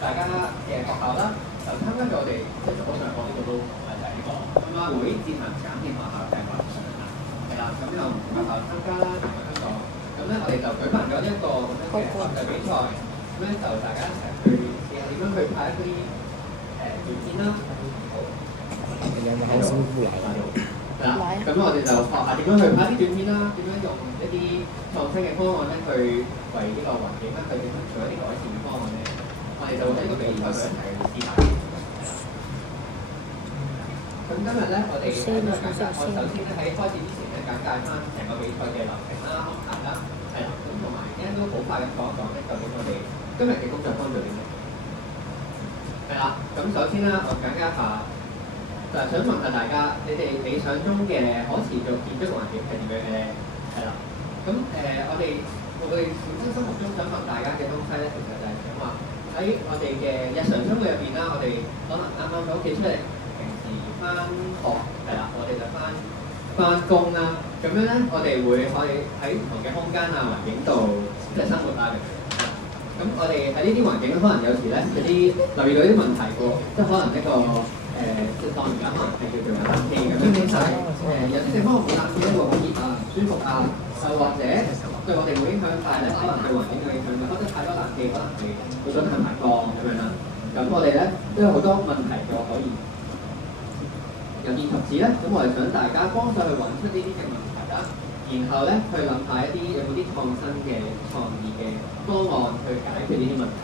大家嘅學校啦，就參加咗我哋即係早上課呢個都就係呢個媽媽會節能減電學校計劃上啦，係啦，咁有唔同學校參加啦，同埋香港，咁咧我哋就舉辦咗一個咁樣嘅學習比賽，咁咧就大家一齊去試下點樣去拍一啲短片啦。好辛苦嚟啦。係啦，咁我哋就學下點樣去拍啲短片啦，點樣用一啲創新嘅方案咧去為呢個環境咧去點樣做一啲改善嘅方案咧，我哋就會喺呢個比賽度一齊去試下。咁今日咧，我哋喺呢個簡介，我首先咧喺開始之前咧簡介翻成個比賽嘅流程啦、安排啦，係啦，咁同埋咧都好快咁講一講咧，究竟我哋今日嘅工作方做啲咩？係啦，咁首先咧，我簡介一下。就係想問下大家，你哋理想中嘅可持續建築環境係點樣嘅咧？係啦，咁我哋小資心目中想問大家嘅東西咧，其實就係想話喺我哋嘅日常生活入邊啦，我哋可能啱啱喺屋企出嚟，平時翻學係啦，我哋就翻工啦，咁樣咧，我哋會可以喺唔同嘅空間啊環境度即係生活啦。咁我哋喺呢啲環境可能有時咧有啲留意到啲問題喎，即係可能一個。即係當而家可能係叫做有冷氣咁樣，其實有啲地方冇冷氣咧會好熱啊、唔舒服啊，又或者對我哋會影響大咧，可能對環境嘅影響，或者太多冷氣可能係會進行排放咁樣啦。咁我哋咧都有好多問題嘅可以有見及此咧，咁我哋想大家幫手去揾出呢啲嘅問題啦，然後咧去諗下一啲有冇啲創新嘅創意嘅方案去解決呢啲問題。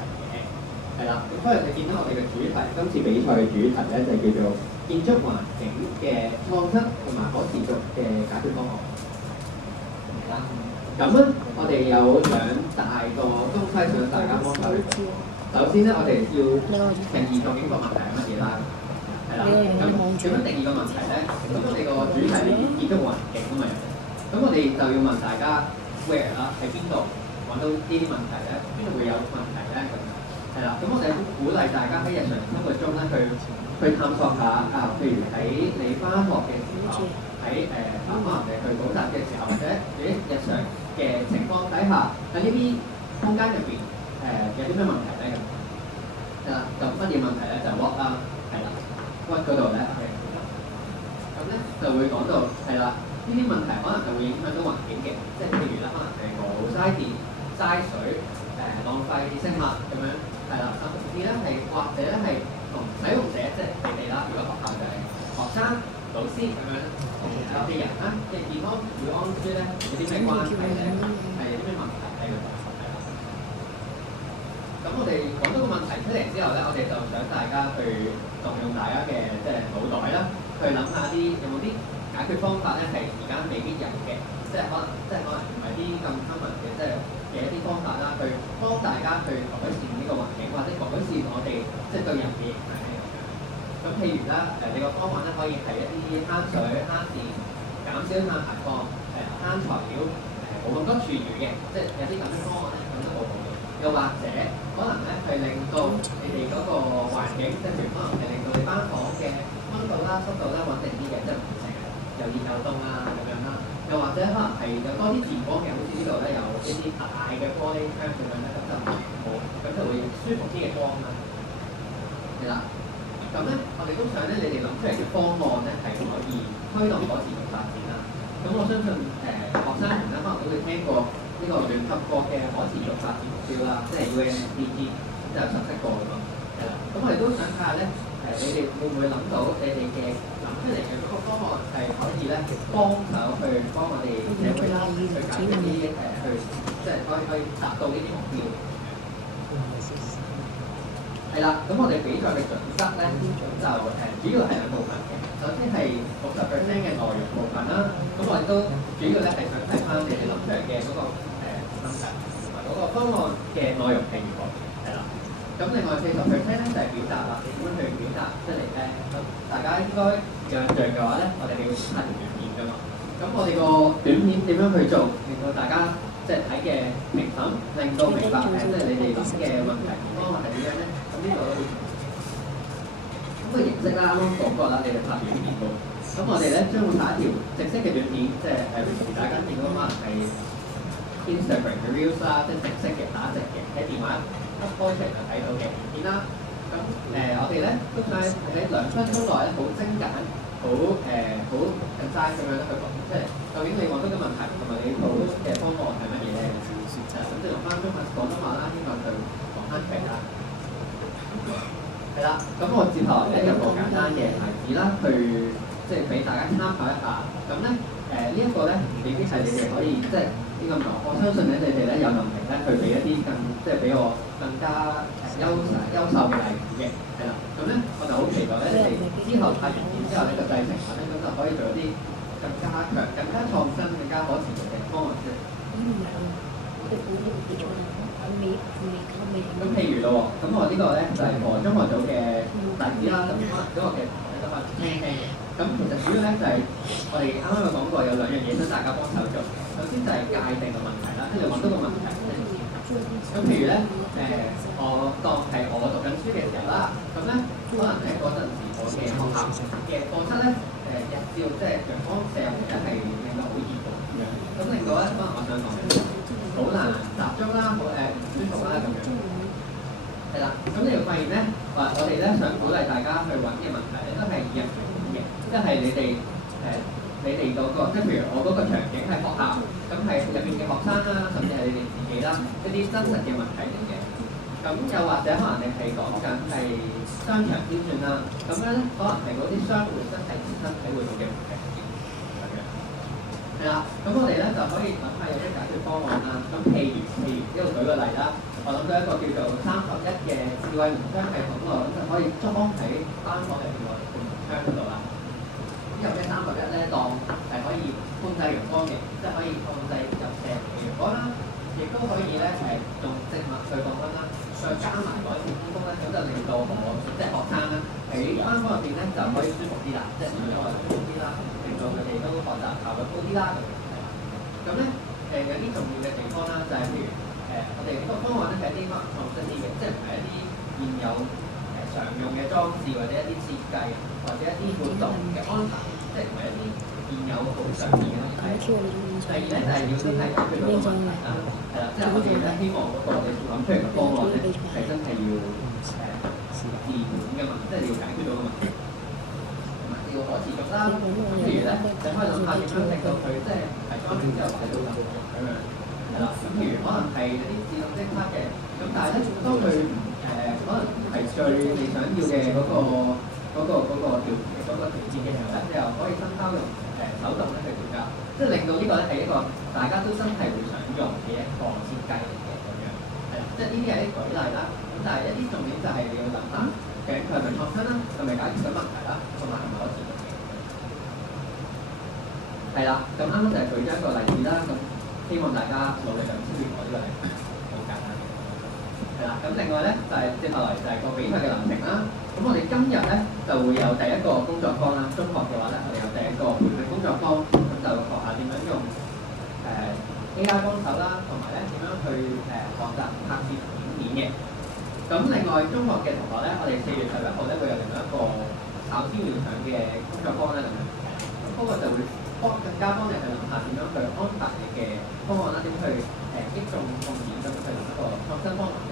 係啦，咁所以你見到我哋嘅主題，今次比賽嘅主題咧就叫做建築環境嘅創新同埋可持續嘅解決方案。係啦，咁咧我哋有兩大個東西想大家幫手。首先咧，我哋要定義究竟個問題係乜嘢啦。係啦，咁點樣定義個問題咧？咁我哋個主題係建築環境啊嘛。咁我哋就要問大家 where 啦，喺邊度揾到呢啲問題咧？邊度會有問題咧？係啦，咁我哋鼓勵大家喺日常生活中咧去探索下啊，譬如喺你返學嘅時候，喺可能你去補習嘅時候，或者你日常嘅情況底下，喺呢啲空間入邊有啲咩問題咧？係啦，咁乜嘢問題咧？就 what 啦，係啦 ，what 嗰度咧，咁咧就會講到係啦，呢啲問題可能就會影響到環境嘅，即係譬如啦，可能係冇嘥電、嘥水、浪費食物咁樣。係啦，甚至咧係或者咧係同使用者即係你哋啦。如果學校就係學生、老師咁樣同我哋人啦嘅健康與安全咧有啲咩關係咧？係有啲咩問題喺度？係啦。咁我哋講咗個問題出嚟之後咧，我哋就想大家去動用大家嘅即係腦袋啦，去諗下啲有冇啲解決方法咧係而家未必有嘅，即係可能唔係啲咁 common 嘅即係。嘅一啲方法啦，去幫大家去改善呢個環境，或者改善我哋即係對人嘅影響咁樣。咁譬如啦，你個方案咧可以係一啲慳水、慳電、減少碳排放、慳材料、冇咁多廚餘嘅，即係有啲咁嘅方案咧，咁都好好嘅。又或者可能咧係令到你哋嗰個環境，即係譬如可能係令到你班房嘅溫度啦、濕度啦穩定啲嘅，即係唔會成日又熱又凍啊咁樣啦。又或者可能係有多啲自然光嘅，好似呢度咧有一啲大嘅玻璃窗咁樣咧，咁就會舒服啲嘅光啦。係啦，咁咧我哋都想咧，你哋諗出嚟嘅方案咧係可以推動可持續發展啦。咁我相信學生們咧可能都會聽過呢個聯合國嘅可持續發展目標啦，即係 UNSDG，就有17個㗎嘛。係啦，咁我哋都想睇下咧，你哋會唔會諗到你哋嘅諗出嚟嘅嗰個方案係可以咧幫手去幫我哋社會啦去解決啲去即係可以達到呢啲目標。係啦，咁我哋比賽嘅準則咧就主要係兩部分嘅。首先係60%嘅內容部分啦，咁我哋都主要咧係想睇翻你哋諗出嚟嘅嗰個問題同埋嗰個方案嘅內容係如何。係啦，咁另外40%咧就係表達啦，你點樣去表達出嚟咧？咁大家應該有印象嘅話咧，我哋要拍條短片㗎嘛。咁我哋個短片點樣去做，令到大家即係睇嘅評審，令到明白即係你哋諗嘅問題方案係點樣咧？咁呢度都會咁個形式啦，啱啱講過啦，你哋拍短片喎。咁我哋咧將會拍一條直式嘅短片，即係平時大家見到可能係 Instagram 嘅 Reels 啦，即係直式嘅打直嘅喺電話開出嚟就睇到嘅影片啦。咁我哋咧都想喺2分鐘內咧好精簡、好concise咁樣去講，即係究竟你揾到嘅問題同埋你做嘅方案係乜嘢咧？咁就用翻廣東話啦，英文去講翻出嚟啦。係啦，咁我接下來咧有個簡單嘅例子啦，去即係俾大家參考一下。咁咧呢一個咧未必係你哋可以即係點咁講，我相信咧你哋咧有能力咧去俾一啲即係俾我更加優秀嘅例子嘅。係啦，咁咧我就好期待咧你哋之後拍完片之後呢個製成品咧，咁就可以做一啲更加強、更加創新、更加可持續嘅方案出嚟。咁譬如咯，咁我呢個咧就係我中學組嘅例子啦，咁可能中學嘅都可能聽嘅。咁其實主要咧就係我哋啱啱有講過有2樣嘢想大家幫手做。首先就係界定嘅問題啦，即係揾到個問題。咁譬如咧我當係我讀緊書嘅時候啦，咁咧可能咧嗰陣時我嘅學校嘅課室咧日照即係陽光射入嚟咧係令到好熱嘅咁樣，咁令到咧可能我想講好難集中啦，好唔舒服啦咁樣。係啦，咁你會發現咧，我哋咧想鼓勵大家去揾嘅問題咧，都係以人為本嘅，即係你哋嗰個，即係譬如我嗰個場景係學校，咁係入邊嘅學生啦，甚至係你哋自己啦，一啲真實嘅問題嚟嘅。咁又或者可能你係講緊係商場先算啦，咁樣咧可能係嗰啲商戶真係自身體會到嘅問題。係啦，咁我哋咧就可以諗下有啲解決方案啦。咁譬如呢度舉個例啦，我諗到一個叫做31嘅智慧門窗系統喎，咁就可以裝喺班房入邊個門窗嗰度啦。咁有咩31咧？當係可以控制陽光嘅，即係可以控制入射嘅陽光啦，亦都可以咧用植物去降溫啦，再加埋改善天空咧，咁就令到即係學生咧喺班房入邊咧就可以舒服啲啦，即係除咗我哋舒服啲啦。佢哋都學習效率高啲啦，咁咧有啲重要嘅地方啦，就係譬如我哋呢個方案咧係一啲可能創新啲嘅，即係唔係一啲現有常用嘅裝置或者一啲設計或者一啲活動嘅安排，即係唔係一啲現有好常見嘅東西。第二咧就係要先係解決到個問題啦，係啦，即係我哋咧希望嗰個我哋諗出嚟嘅方案咧係真係要治本嘅嘛，即係要解決到個問題。要可持續啦，咁譬如咧，你可以諗下點樣令到佢即係提裝完之後擺到咁樣，係啦。咁譬如可能係一啲自動即刻嘅，咁但係咧，當佢可能係最你想要嘅嗰個條件嘅時候咧，你又可以增加用手動咧去調校，即係令到呢個咧係一個大家都真係會想用嘅一個設計嚟嘅咁樣，係啦。即係呢啲係啲舉例啦，咁但係一啲重點就係你要諗下。佢係咪創新啦？係咪解決緊問題啦？同埋係咪可持續嘅？係啦，咁啱啱就係舉咗一個例子啦。咁希望大家努力咁超越我呢個例子，好簡單嘅。係啦，咁另外咧就係接下來就係個比賽嘅流程啦。咁我哋今日咧就會有第一個工作坊啦。中學嘅話咧，我哋有第一個培訓工作坊，咁就學下點樣用AI 幫手啦，同埋咧點樣去學習拍攝影片嘅。咁另外中學嘅同學咧，我哋4月11號咧會有另外一個考試聯想嘅工作坊咧咁樣，咁嗰個就會更加幫你去諗下點樣去安排你嘅方案啦，點去擊中重點咁去諗一個創新方案嘅。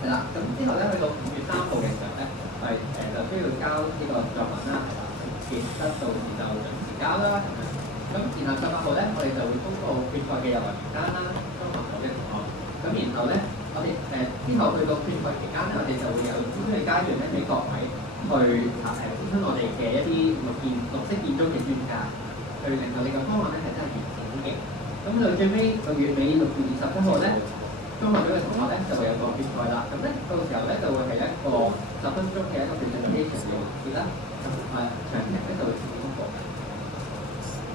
係啦，咁之後咧去到5月3號嘅時候咧，係就需要交呢個作文啦，係啦，結得到時就準時交啦咁樣。咁然後18號咧，我哋就會公佈決賽嘅入圍名單啦，中學組嘅同學。咁然後咧。我哋之後去到決賽期間咧，我哋就會有諮詢嘅階段咧，俾各位去諮詢我哋嘅一啲綠色建築嘅專家，去令到你嘅方案咧係真係完整嘅。咁到最尾6月尾6月27號咧，中學組嘅同學咧就會有個決賽啦。咁咧到時候咧就會係一個10分鐘嘅一個 presentation 嘅環節啦，詳情咧就會自己公佈嘅。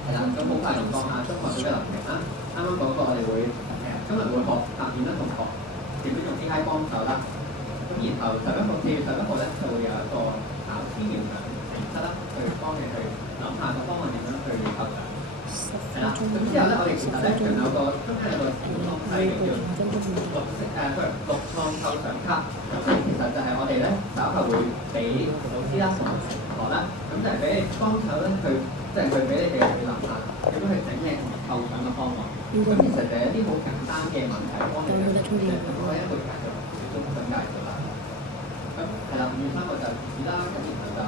係啦，咁好快就講下中學組嘅流程啦。啱啱講過我哋會今日會學拍片啦，同學。點樣用 AI 幫手啦？咁然後4月11號咧就會有一個考試描上程式啦，去幫你去諗下個方案點樣去構想。係啦，咁之後咧我哋其實咧仲有個中間有個小創西嘅叫綠創構想卡。咁其實就係我哋咧稍後會俾老師啦同埋同學啦，咁就係俾你幫手咧去，即係佢俾你哋去諗下點樣去整理同埋構想嘅方案。咁咁其實就係一啲好簡單嘅問題，幫你咧可以一個解決中分解咗啦。咁係啦，5月3個就截止啦，咁然後就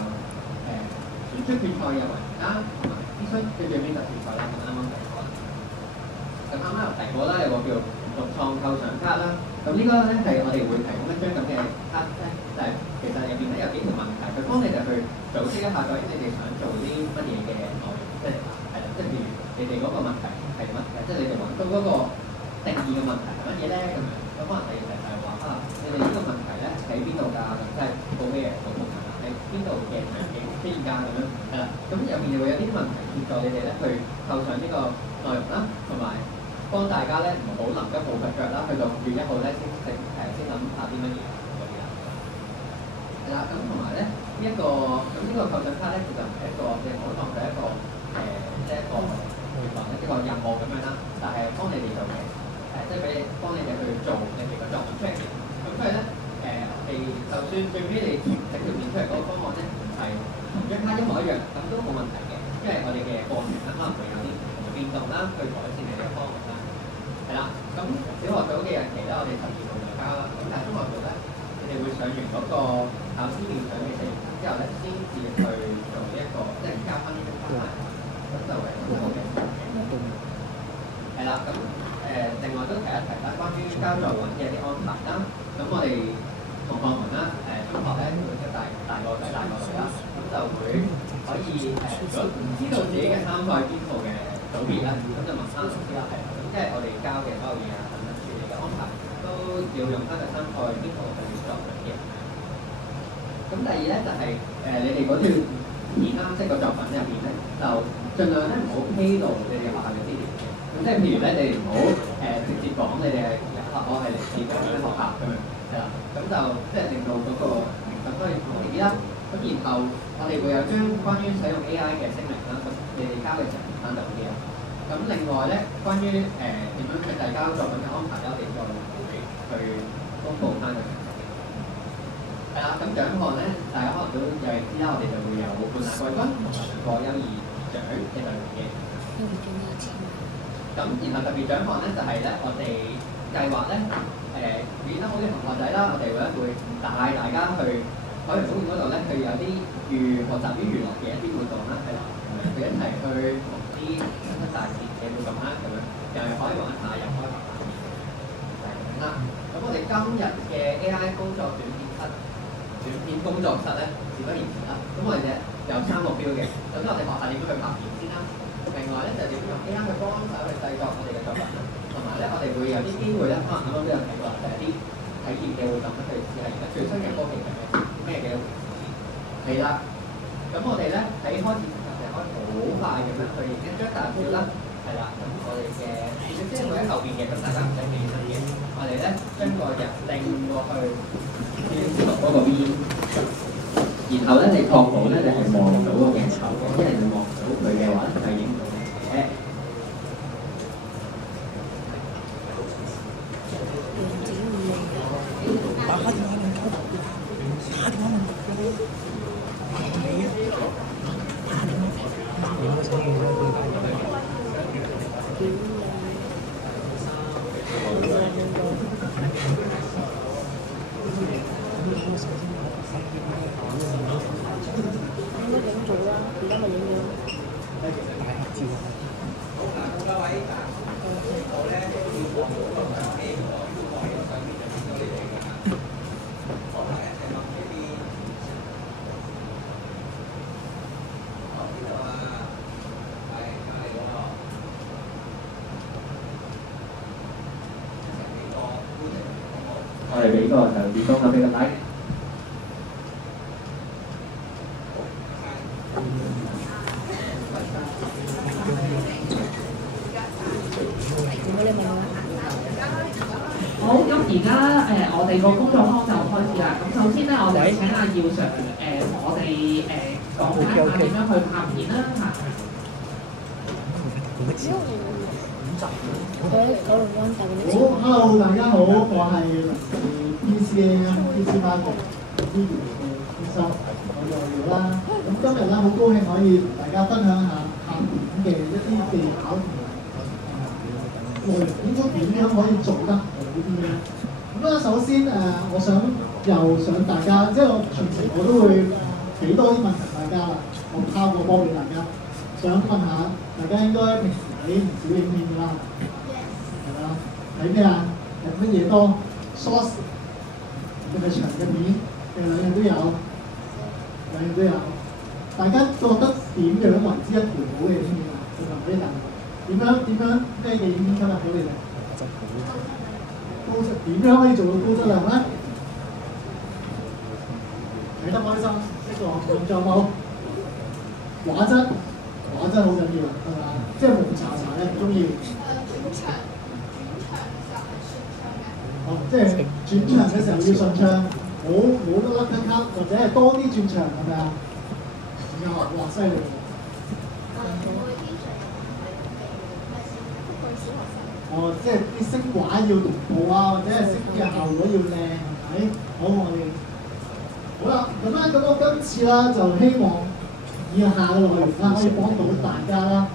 選出決賽入圍名單同埋諮詢嘅最尾就決賽啦。咁啱啱提過啦。咁啱啱有提過啦，有個叫獨創構想卡啦。咁呢個咧係我哋會提供一張咁嘅卡咧，就係其實入邊咧有幾條問題，佢幫你哋去組織一下究竟你哋想做啲乜嘢嘅內容，即係係啦，即係譬如你哋嗰個問題係乜嘅，即係你哋揾到嗰個定義嘅問題係乜嘢咧咁樣，咁可能你哋係話你哋呢個問題咧喺邊度㗎？咁即係報咩嘢報問題喺邊度嘅場景出現㗎咁樣，係啦，咁入邊就會有啲問題協助你哋咧去構想呢個內容啦，同埋幫大家咧唔好臨急抱佛腳啦，去到5月1號咧先諗下啲乜嘢嗰啲啦。係啦，咁同埋咧呢一個構想卡咧，其實唔係一個你唔好當佢一個即係一個一個任務咁樣啦，但係幫你哋做嘅即係幫你哋去做你哋個作品出嚟嘅。咁所以咧我哋就算最尾你整條片出嚟嗰個方案咧唔係同張卡一模一樣，咁都冇問題嘅，因為我哋嘅過程咧可能會有啲變動啦，去改善你哋嘅方案啦。係啦，咁小學組嘅日期咧，我哋12號就交啦。咁但係中學組咧，你哋會上完嗰個考試面上嘅4年之後咧，先至去做呢一個，即係交翻呢張卡牌。咁就係1號嘅。係啦，咁另外都提一提啦，關於交作文嘅一啲安排啦。咁我哋同學們啦，中學咧會即係大個仔大個女啦，咁就會可以如果唔知道自己嘅參賽邊套嘅組別咧，咁就問翻老師啦，係啦。即係我哋交嘅所有嘢啊，等等處理嘅安排，都要用翻個參賽邊套去作為嘅。咁第二咧就係你哋嗰段片啦，即係個作品入邊咧，就盡量咧唔好披露你哋學校嘅資料嘅。咁即係譬如咧，你哋唔好直接講你哋係我係嚟自嗰間學校咁樣，係啦。咁就即係令到嗰個名分可以同啲啦。咁然後我哋會有張關於使用 AI 嘅聲明啦，咁你哋交嘅時候翻就啲啦。咁另外咧，關於點樣去遞交作品嘅安排咧，我哋再去公佈翻個詳情。係啦，咁獎項咧，大家可能都有認知啦，我哋就會有半亞季軍同埋2個優異獎嘅類型嘅。咁然後特別獎項咧，就係咧我哋計劃咧表現得好嘅同學仔啦，我哋會帶大家去海洋公園嗰度咧，去有啲學習於娛樂嘅一啲活動啦，係啦，佢一齊去同啲親戚大節嘅活動啦，咁樣又係可以玩下又開學下面啦。咁我哋今日嘅 AI 工作短片工作室咧，事不宜遲啦。咁我哋有3個標嘅，首先我哋學下點樣去拍片先啦。另外咧就點樣用 AI 去幫手去製作我哋嘅作品啦。同埋咧我哋會有啲機會咧，可能啱啱都有睇過，就係一啲體驗嘅活動咧，去試下而家最新嘅科技係咩嘅一回事。係啦，咁我哋咧喺開始之前就可以好快咁樣去影一張大照啦。係啦，咁我哋嘅即係會喺後邊嘅，咁大家唔使記身嘅。我哋咧將個人擰過去嗰個 V， 然後咧你確保咧你係望到個鏡頭嘅，因為你望到佢嘅話係影唔到嘅。我哋俾個就電工啊，俾個帶。好，咁而家我哋個工作坊就開始啦。咁首先咧，我哋請阿耀 Sir 同我哋講一下點樣去拍片啦嚇。好 ，Hello， 大家好，我係PCM、PC Market 資源嘅醫生，我係耀啦。咁今日咧好高興可以同大家分享下拍片嘅一啲技巧同埋內容應該點樣可以做得好啲咧？咁咧，首先我想大家，即係我全程我都會俾多啲問題大家啦，我拋個波俾大家，想問下大家應該平時睇唔少影片㗎啦，係啦，睇咩啊？睇乜嘢多 ？Short 定係長嘅片？定兩樣都有？兩樣都有。大家覺得點樣為之一條好嘅影片啊？就問俾大家。點樣咩嘅影片吸引到你哋？高質點樣可以做到高質量咧？睇得開心，呢個仲有冇？畫質好緊要，係嘛？即係蒙查查咧唔中意。即係轉場嘅時候要順暢，冇得甩咳咳，或者係多啲轉場係咪啊？哇犀利！即係啲聲畫要同步啊，或者係聲嘅效果要靚，係咪？好，我哋好啦，咁我今次啦就希望以下嘅內容啦，可以幫到大家啦，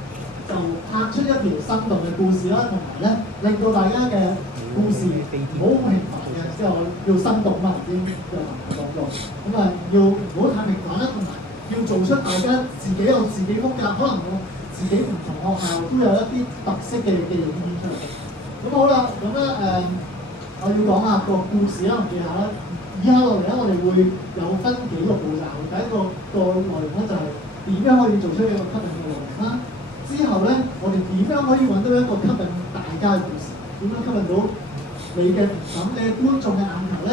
就拍出一條生動嘅故事啦，同埋咧令到大家嘅故事唔好平凡嘅，即係我要生動嘛，先嘅講過。咁要唔好太平凡啦，同埋要做出大家自己有自己風格，可能我自己唔同學校都有一啲特色嘅影片出嚟。咁好啦，咁咧我要講下個故事啦，記下啦。以下落嚟咧，我哋會有分幾個步驟。第一個內容咧就係點樣可以做出一個吸引嘅內容啦。之後咧，我哋點樣可以揾到一個吸引大家嘅故事？點樣吸引到你嘅評審、你嘅觀眾嘅眼球咧？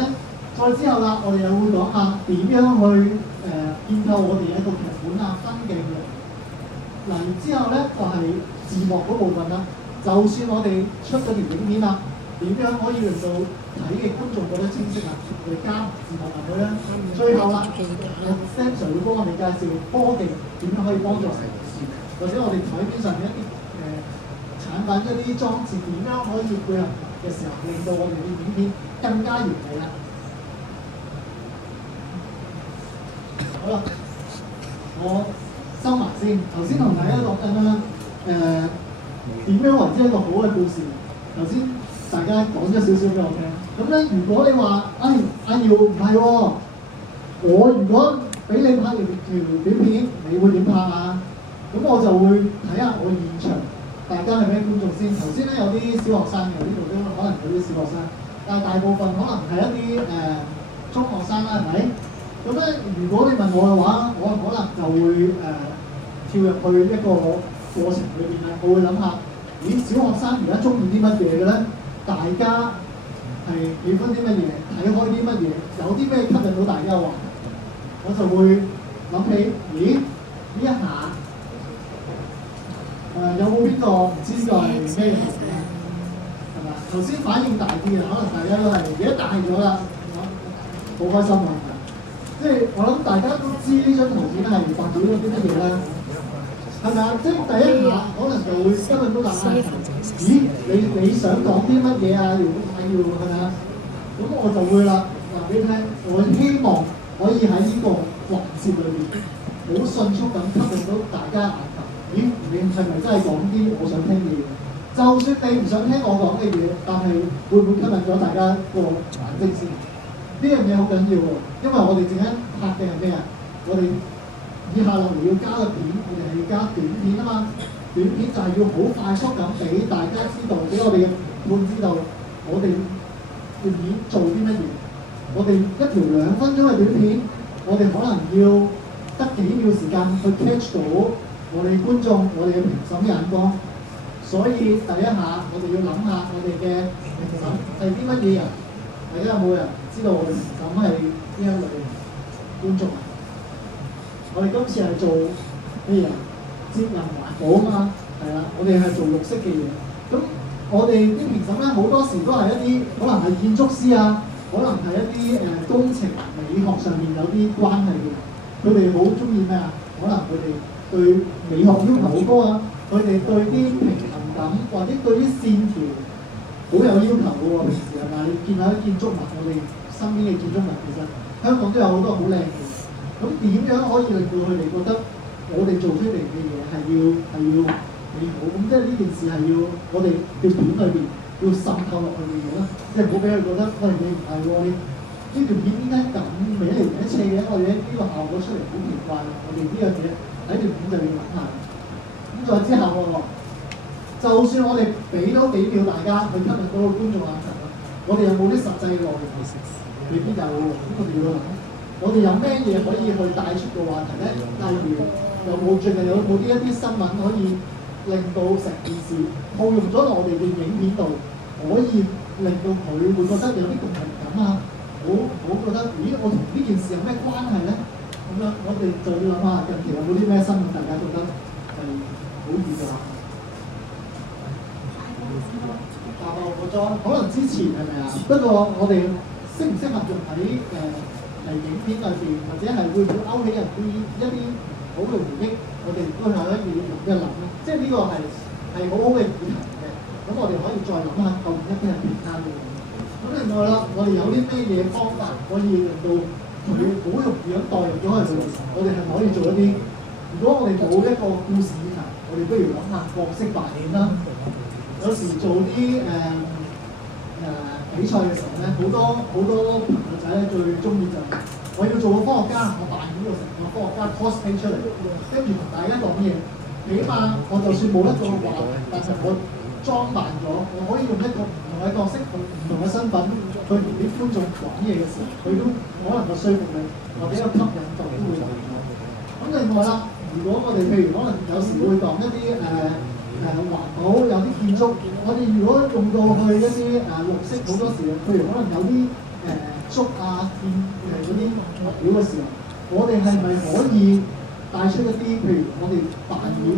再之後啦，我哋又會講下點樣去建構我哋一個劇本啊、分鏡嘅。嗱，之後咧就係字幕嗰部分啦。就算我哋出咗條影片啦，點樣可以令到睇嘅觀眾覺得清晰啊？我哋加字幕入去啦。最後啦，Sam Sir 會幫我哋介紹科技點樣可以幫助成件事，或者我哋台面上嘅一啲產品一啲裝置點樣可以配合嘅時候，令到我哋嘅影片更加完美啦。好啦，我收埋先。頭先同大家講緊啦，點樣為之一個好嘅故事？頭先大家講咗少少俾我聽。咁咧，如果你話，阿耀唔係喎，我如果俾你拍條短片，你會點拍啊？咁我就會睇下我現場大家係咩觀眾先。頭先咧有啲小學生嘅，呢度都可能有啲小學生，但係大部分可能係一啲中學生啦，係咪？咁咧，如果你問我嘅話，我可能就會跳入去一個過程裏邊咧，我會諗下，咦，小學生而家中意啲乜嘢嘅咧？大家係喜歡啲乜嘢？睇開啲乜嘢？有啲咩吸引到大家嘅話，我就會諗起，咦，呢一下有冇邊個唔知呢個係咩圖咧？係嘛？頭先反應大啲嘅，可能大家都係而家大咗啦，好開心啊！即係我諗大家都知呢張圖片係代表咗啲乜嘢啦。係咪啊？即係第一下可能就會吸引到大家。咦？你想講啲乜嘢啊？要係咪啊？咁我就會啦，話俾你聽。我希望可以喺呢個環節裏邊，好迅速咁吸引到大家眼球。咦？你係咪真係講啲我想聽嘅嘢？就算你唔想聽我講嘅嘢，但係會唔會吸引咗大家個眼睛先？呢樣嘢好緊要喎，因為我哋陣間拍嘅係咩啊？我哋以下落嚟要加嘅片，我哋係要加短片啊嘛。短片就係要好快速咁俾大家知道，俾我哋嘅判知道，我哋要做啲乜嘢。我哋一條2分鐘嘅短片，我哋可能要得幾秒時間去 catch 到我哋觀眾、我哋嘅評審眼光。所以第一下，我哋要諗下我哋嘅評審係啲乜嘢人。大家有冇人知道我哋評審係邊一類觀眾啊？我哋今次係做咩啊？節能環保啊嘛，係啦，我哋係做綠色嘅嘢。咁我哋啲評審咧好多時都係一啲可能係建築師啊，可能係一啲工程美學上面有啲關係嘅。佢哋好中意咩啊？可能佢哋對美學要求好高啊，佢哋對啲平衡感或者對啲線條好有要求嘅喎。平時係咪？你見下啲建築物，我哋身邊嘅建築物其實香港都有好多好靚嘅。咁點樣可以令到佢哋覺得我哋做出嚟嘅嘢係要幾好，咁即係呢件事係要我哋條片裏邊要滲透落去嘅嘢啦，即係唔好俾佢覺得喂你唔係喎，你呢條片點解咁歪嚟歪斜嘅？我哋呢個效果出嚟好奇怪喎，我哋呢樣嘢喺條片就要諗下。咁再之後喎，就算我哋俾多幾秒大家去吸引到個觀眾眼球啦，我哋有冇啲實際內容？未必有喎，咁我哋要諗，我哋有咩嘢可以去帶出個話題咧？例如最近有冇啲一啲新聞可以令到成件事套用咗落我哋嘅影片度，可以令到佢會覺得有啲共鳴感啊！我覺得，咦，我同呢件事有咩關係咧？咁樣我哋就要諗下近期有冇啲咩新聞大家覺得係好熱㗎？大學個裝可能之前係咪啊？不過我哋適唔適合用喺影片裏邊，或者係會唔會勾起人啲一啲好嘅回憶？我哋都係可以諗一諗咯。即係呢個係好好嘅議題嘅。咁我哋可以再諗下究竟一啲係點啱嘅。咁另外啦，我哋有啲咩嘢方法可以令到佢好容易咁代入咗去佢哋？我哋係咪可以做一啲？如果我哋冇一個故事議題，我哋不如諗下角色扮演啦。有時做啲比賽嘅時候咧，好多朋友仔咧最中意就係我要做個科學家，我扮演個成個科學家 cosplay 出嚟，跟住同大家講嘢。起碼我就算冇一個話，但係我裝扮咗，我可以用一個唔同嘅角色、唔同嘅身份去同啲觀眾講嘢嘅時候，佢都可能個說服力或者個吸引度都會大咗。咁另外啦，如果我哋譬如可能有時會講一啲環保有啲建築，我哋如果用到去一啲綠色，好多時譬如可能有啲竹啊嗰啲物料嘅時候，我哋係咪可以帶出一啲譬如我哋扮演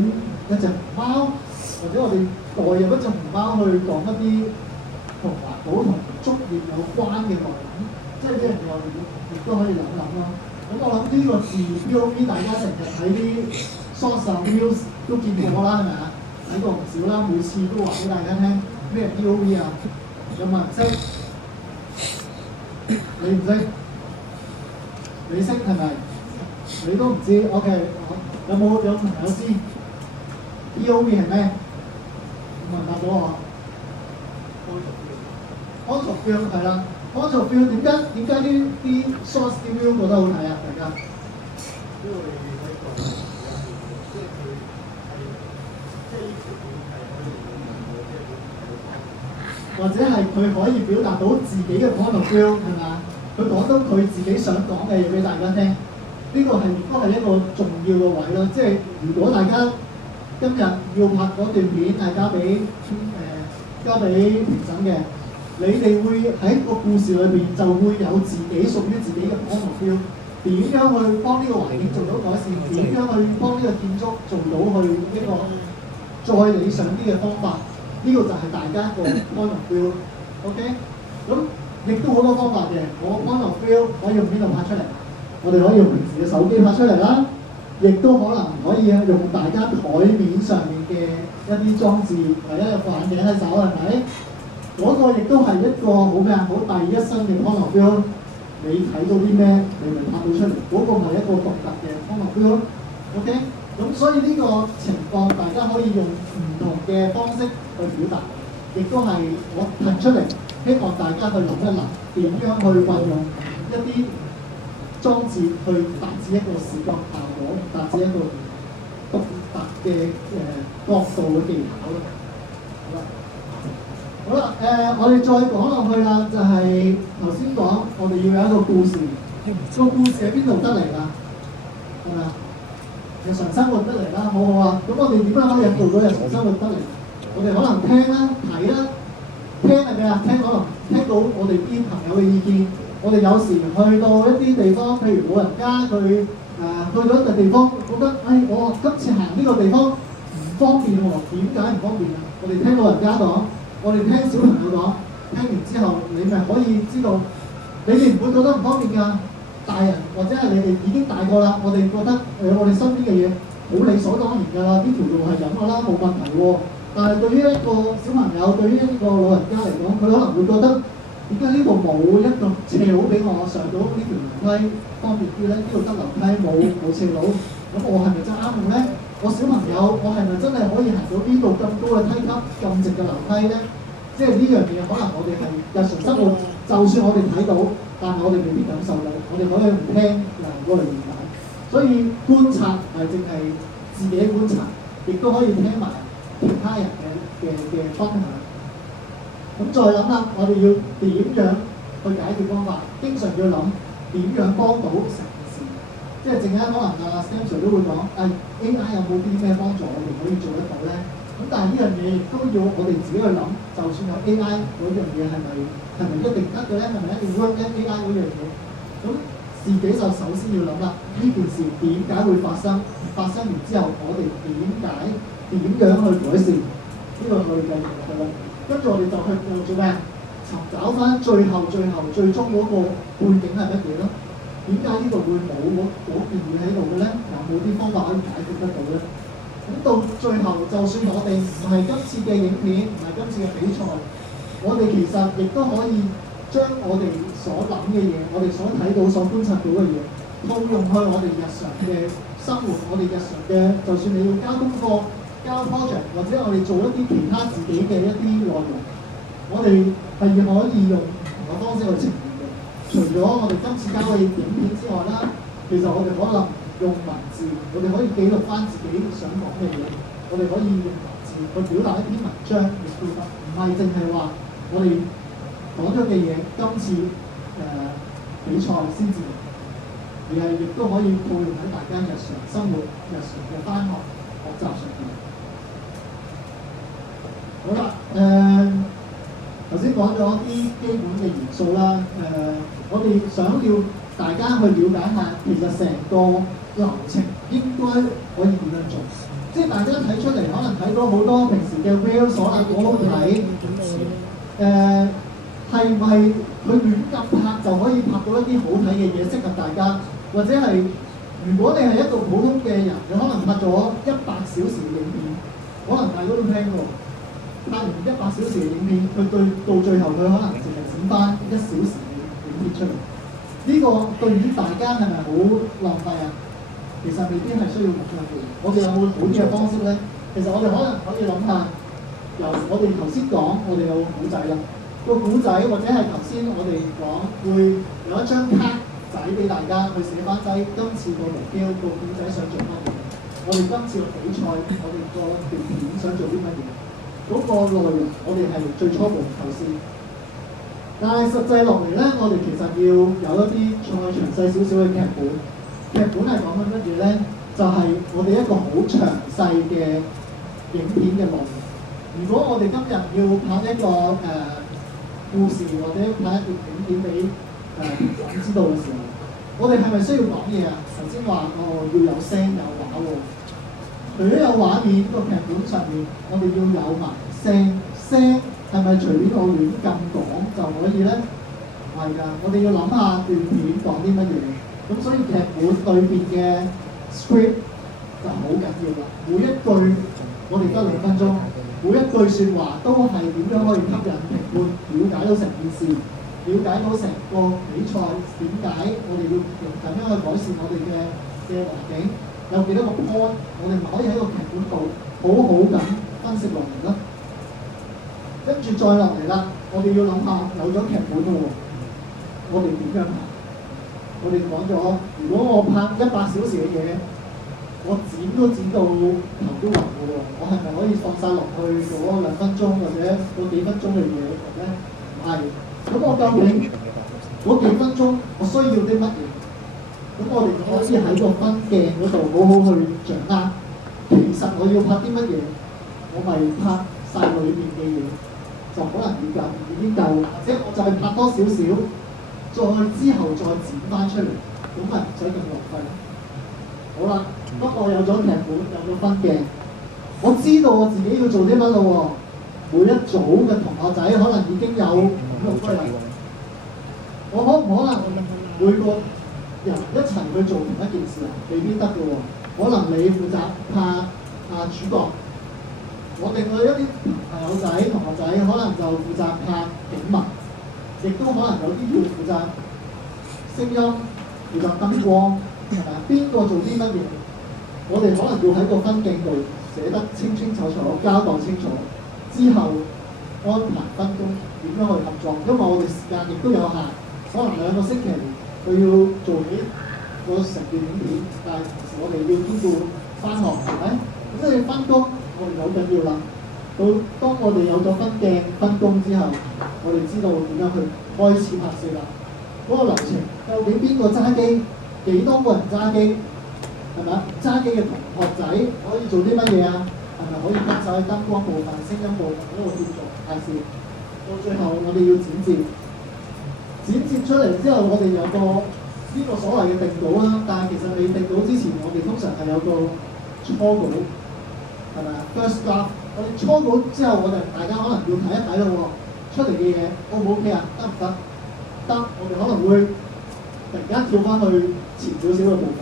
一隻貓，或者我哋代入一隻熊貓去講一啲同環保同竹葉有關嘅內容，即係呢樣嘢我哋亦都可以諗諗咯。咁我諗呢個字 POV 大家成日喺啲 short videos 都見過啦，係咪啊？睇過唔少啦，每次都話俾大家聽咩 POV 啊，有冇人識？你唔識？你識係咪？你都唔知 ？OK， 有冇朋友知 POV 係咩？冇人答到我。Point of view 係啦 ，Point of view 點解啲 short video 覺得好睇啊？大家？因為或者係佢可以表達到自己嘅 point of view 係咪？佢講到佢自己想講嘅嘢俾大家聽，呢個亦都係一個重要嘅位咯。即係如果大家今日要拍嗰段片，係交俾評審嘅，你哋會喺個故事裏邊就會有自己屬於自己嘅 point of view， 點樣去幫呢個環境做到改善，點樣去幫呢個建築做到去一個再理想啲嘅方法。呢個就係大家個 point of view，OK？ 咁亦都好多方法嘅。我 point of view 可以用邊度拍出嚟？我哋可以用平時嘅手機拍出嚟啦，亦都可能可以用大家台面上面嘅一啲裝置，或者個眼鏡喺手，係咪？嗰個亦都係一個好咩啊？好第一身嘅 point of view。你睇到啲咩，你咪拍到出嚟。嗰個咪一個獨特嘅 point of view，OK？咁所以呢個情況，大家可以用唔同嘅方式去表達，亦都係我提出嚟，希望大家去諗一諗點樣去運用一啲裝置去達至一個視覺效果，達至一個獨特嘅角度嘅技巧咯。好啦，我哋再講落去啦，就係頭先講，我哋要有一個故事，個故事喺邊度得嚟㗎？係咪啊？日常生活得嚟啦，好好啊！咁我哋點樣可以引導到日常生活得嚟？我哋可能聽啦、睇啦，聽係咩啊？聽可能聽到我哋啲朋友嘅意見。我哋有時去到一啲地方，譬如老人家佢去到一個地方，覺得我今次行呢個地方唔方便喎，點解唔方便啊？我哋聽老人家講，我哋聽小朋友講，聽完之後你咪可以知道，你哋唔會覺得唔方便㗎。大人或者係你哋已經大個啦，我哋覺得我哋身邊嘅嘢好理所當然㗎啦，呢條路係咁㗎啦，冇問題喎。但係對於一個小朋友，對於一個老人家嚟講，佢可能會覺得點解呢度冇一個斜路俾我上到呢條樓梯方便啲咧？呢度得樓梯冇斜路，咁我係咪真啱用咧？我小朋友我係咪真係可以行到呢度咁高嘅梯級、咁直嘅樓梯咧？即係呢樣嘢可能我哋係日常生活，就算我哋睇到，但係我哋未必感受到，我哋可以用聽過嚟理解。所以觀察係淨係自己觀察，亦都可以聽埋其他人嘅分享。咁再諗下，我哋要點樣去解決方法？經常要諗點樣幫到成件事。即係陣間可能Sam Sir 都會講，AI 有冇啲咩幫助我哋可以做得到咧？咁但係呢樣嘢亦都要我哋自己去諗，就算有 AI 嗰樣嘢係咪一定得嘅咧？係咪一定 work 咧 AI 嗰樣嘢？咁自己就首先要諗啦，呢件事點解會發生？發生完之後，我哋點樣去改善？呢個我哋繼續落去啦。跟住我哋就去做咩？尋找翻最終嗰個背景係乜嘢咯？點解呢度會冇嗰件嘢喺度嘅咧？有冇啲方法可以解決得到咧？咁到最後，就算我哋唔係今次嘅影片，唔係今次嘅比賽，我哋其實亦都可以將我哋所諗嘅嘢，我哋所睇到、所觀察到嘅嘢，套用去我哋日常嘅生活，我哋日常嘅，就算你要交功課、交 project， 或者我哋做一啲其他自己嘅一啲內容，我哋係可以用唔同嘅方式去呈現嘅。除咗我哋今次交嘅影片之外啦，其實我哋可能用文字，我哋可以記錄翻自己想講嘅嘢，我哋可以用文字去表達一篇文章亦都得，唔係淨係話我哋講咗嘅嘢，今次比賽先至，而係亦都可以套用喺大家日常生活、日常嘅返學學習上面。好啦，頭先講咗啲基本嘅元素啦，我哋想要大家去了解下，其實成個流程應該可以點樣做？即係大家睇出嚟，可能睇到好多平時嘅 reels 可能好好睇，係唔係佢亂咁拍就可以拍到一啲好睇嘅嘢適合大家？或者係如果你係一個普通嘅人，你可能拍咗100小時嘅影片，可能大家都聽過。拍完100小時嘅影片，佢到最後佢可能淨係剪翻1小時嘅影片出嚟。呢個對於大家係咪好浪費啊？其實未必係需要咁樣嘅。我哋有冇好啲嘅方式咧？其實我哋可能可以諗下，由我哋頭先講，我哋有個古仔啦。個古仔或者係頭先我哋講會有一張卡仔俾大家去寫翻低今次個目標，個古仔想做乜嘢？我哋今次個比賽，我哋個條片想做啲乜嘢？嗰個內容我哋係最初步構思，但係實際落嚟咧，我哋其實要有一啲再詳細少少嘅劇本。劇本係講緊乜嘢咧？就係我哋一個好詳細嘅影片嘅內容。如果我哋今日要拍一個故事或者拍一段影片俾評審知道嘅時候，我哋係咪需要講嘢啊？頭先話要有聲有畫喎。除咗有畫面，個劇本上面我哋要有埋聲係咪隨便我亂咁講就可以咧？唔係㗎，我哋要諗下段片講啲乜嘢。咁所以劇本裏邊嘅 script 就好緊要啦。每一句我哋得2分鐘，每一句説話都係點樣可以吸引評判了解到成件事，了解到成個比賽點解我哋要用咁樣去改善我哋嘅環境，有幾多個 point，我哋咪可以喺個劇本度好好咁分析落嚟咯。跟住再落嚟啦，我哋要諗下有咗劇本咯，我哋點樣拍？我哋講咗，如果我拍100小時嘅嘢，我剪都剪到頭都暈嘅喎，我係咪可以放晒落去嗰2分鐘或者嗰幾分鐘嘅嘢咧？唔係，咁我究竟嗰幾分鐘我需要啲乜嘢？咁我哋可以喺個分鏡嗰度好好去掌握。其實我要拍啲乜嘢，我咪拍晒裏面嘅嘢，就可能已經夠，或者我就係拍多少少。再之後再剪翻出嚟，咁咪唔使咁浪費。好啦，不過有咗劇本，有咗分鏡，我知道我自己要做啲乜咯喎。每一組嘅同學仔可能已經有5、6個人，我可唔可能每個人一齊去做同一件事啊？未必得嘅喎。可能你負責拍主角，我另外一啲朋友仔、同學仔可能就負責拍景物。亦都可能有啲要負責聲音、負責燈光，係咪啊？邊個做啲乜嘢？我哋可能要喺個分鏡度寫得清清楚楚，交代清楚，之後安排分工點樣去合作，因為我哋時間亦都有限，可能2個星期佢要做起個成段影片，但係同時我哋要兼顧返學，係咪？咁所以分工我哋好緊要啦。到當我哋有咗分鏡分工之後，我哋知道點樣去開始拍攝啦。嗰個流程究竟邊個揸機？幾多個人揸機？係咪？揸機嘅同學仔可以做啲乜嘢啊？係咪可以分手喺燈光部分、聲音部分嗰度協助拍攝？到最後我哋要剪接，剪接出嚟之後，我哋有個呢個所謂嘅定稿啦。但係其實未定稿之前，我哋通常係有個初稿，係咪啊 ？First draft。我哋初稿之後，我哋大家可能要睇一睇咯喎，出嚟嘅嘢 O 唔 OK 啊？得唔得？得，我哋可能會突然間跳翻去前少少嘅部分。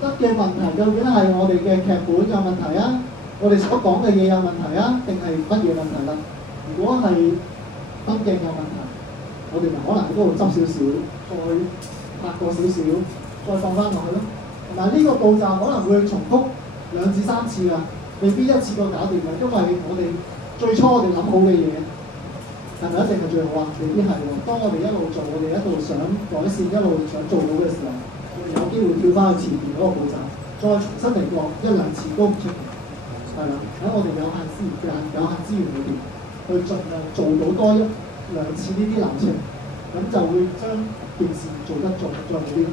得嘅問題究竟係我哋嘅劇本有問題啊？我哋所講嘅嘢有問題啊？定係乜嘢問題啦？如果係分鏡有問題，我哋咪可能喺嗰度執少少，再拍過少少，再放翻落去咯。同埋呢個步驟可能會重複2至3次㗎。未必一次過搞掂嘅，因為我哋最初我哋諗好嘅嘢係咪一定係最好啊？未必係喎。當我哋一路做，我哋一路想改善，一路想做到嘅時候，我哋有機會跳翻去前面嗰個步驟，再重新嚟過1、2次都唔出奇。係啦，喺我哋有限資源、有限資源裏邊，去盡量做到多1、2次呢啲流程，咁就會將件事做得再好啲。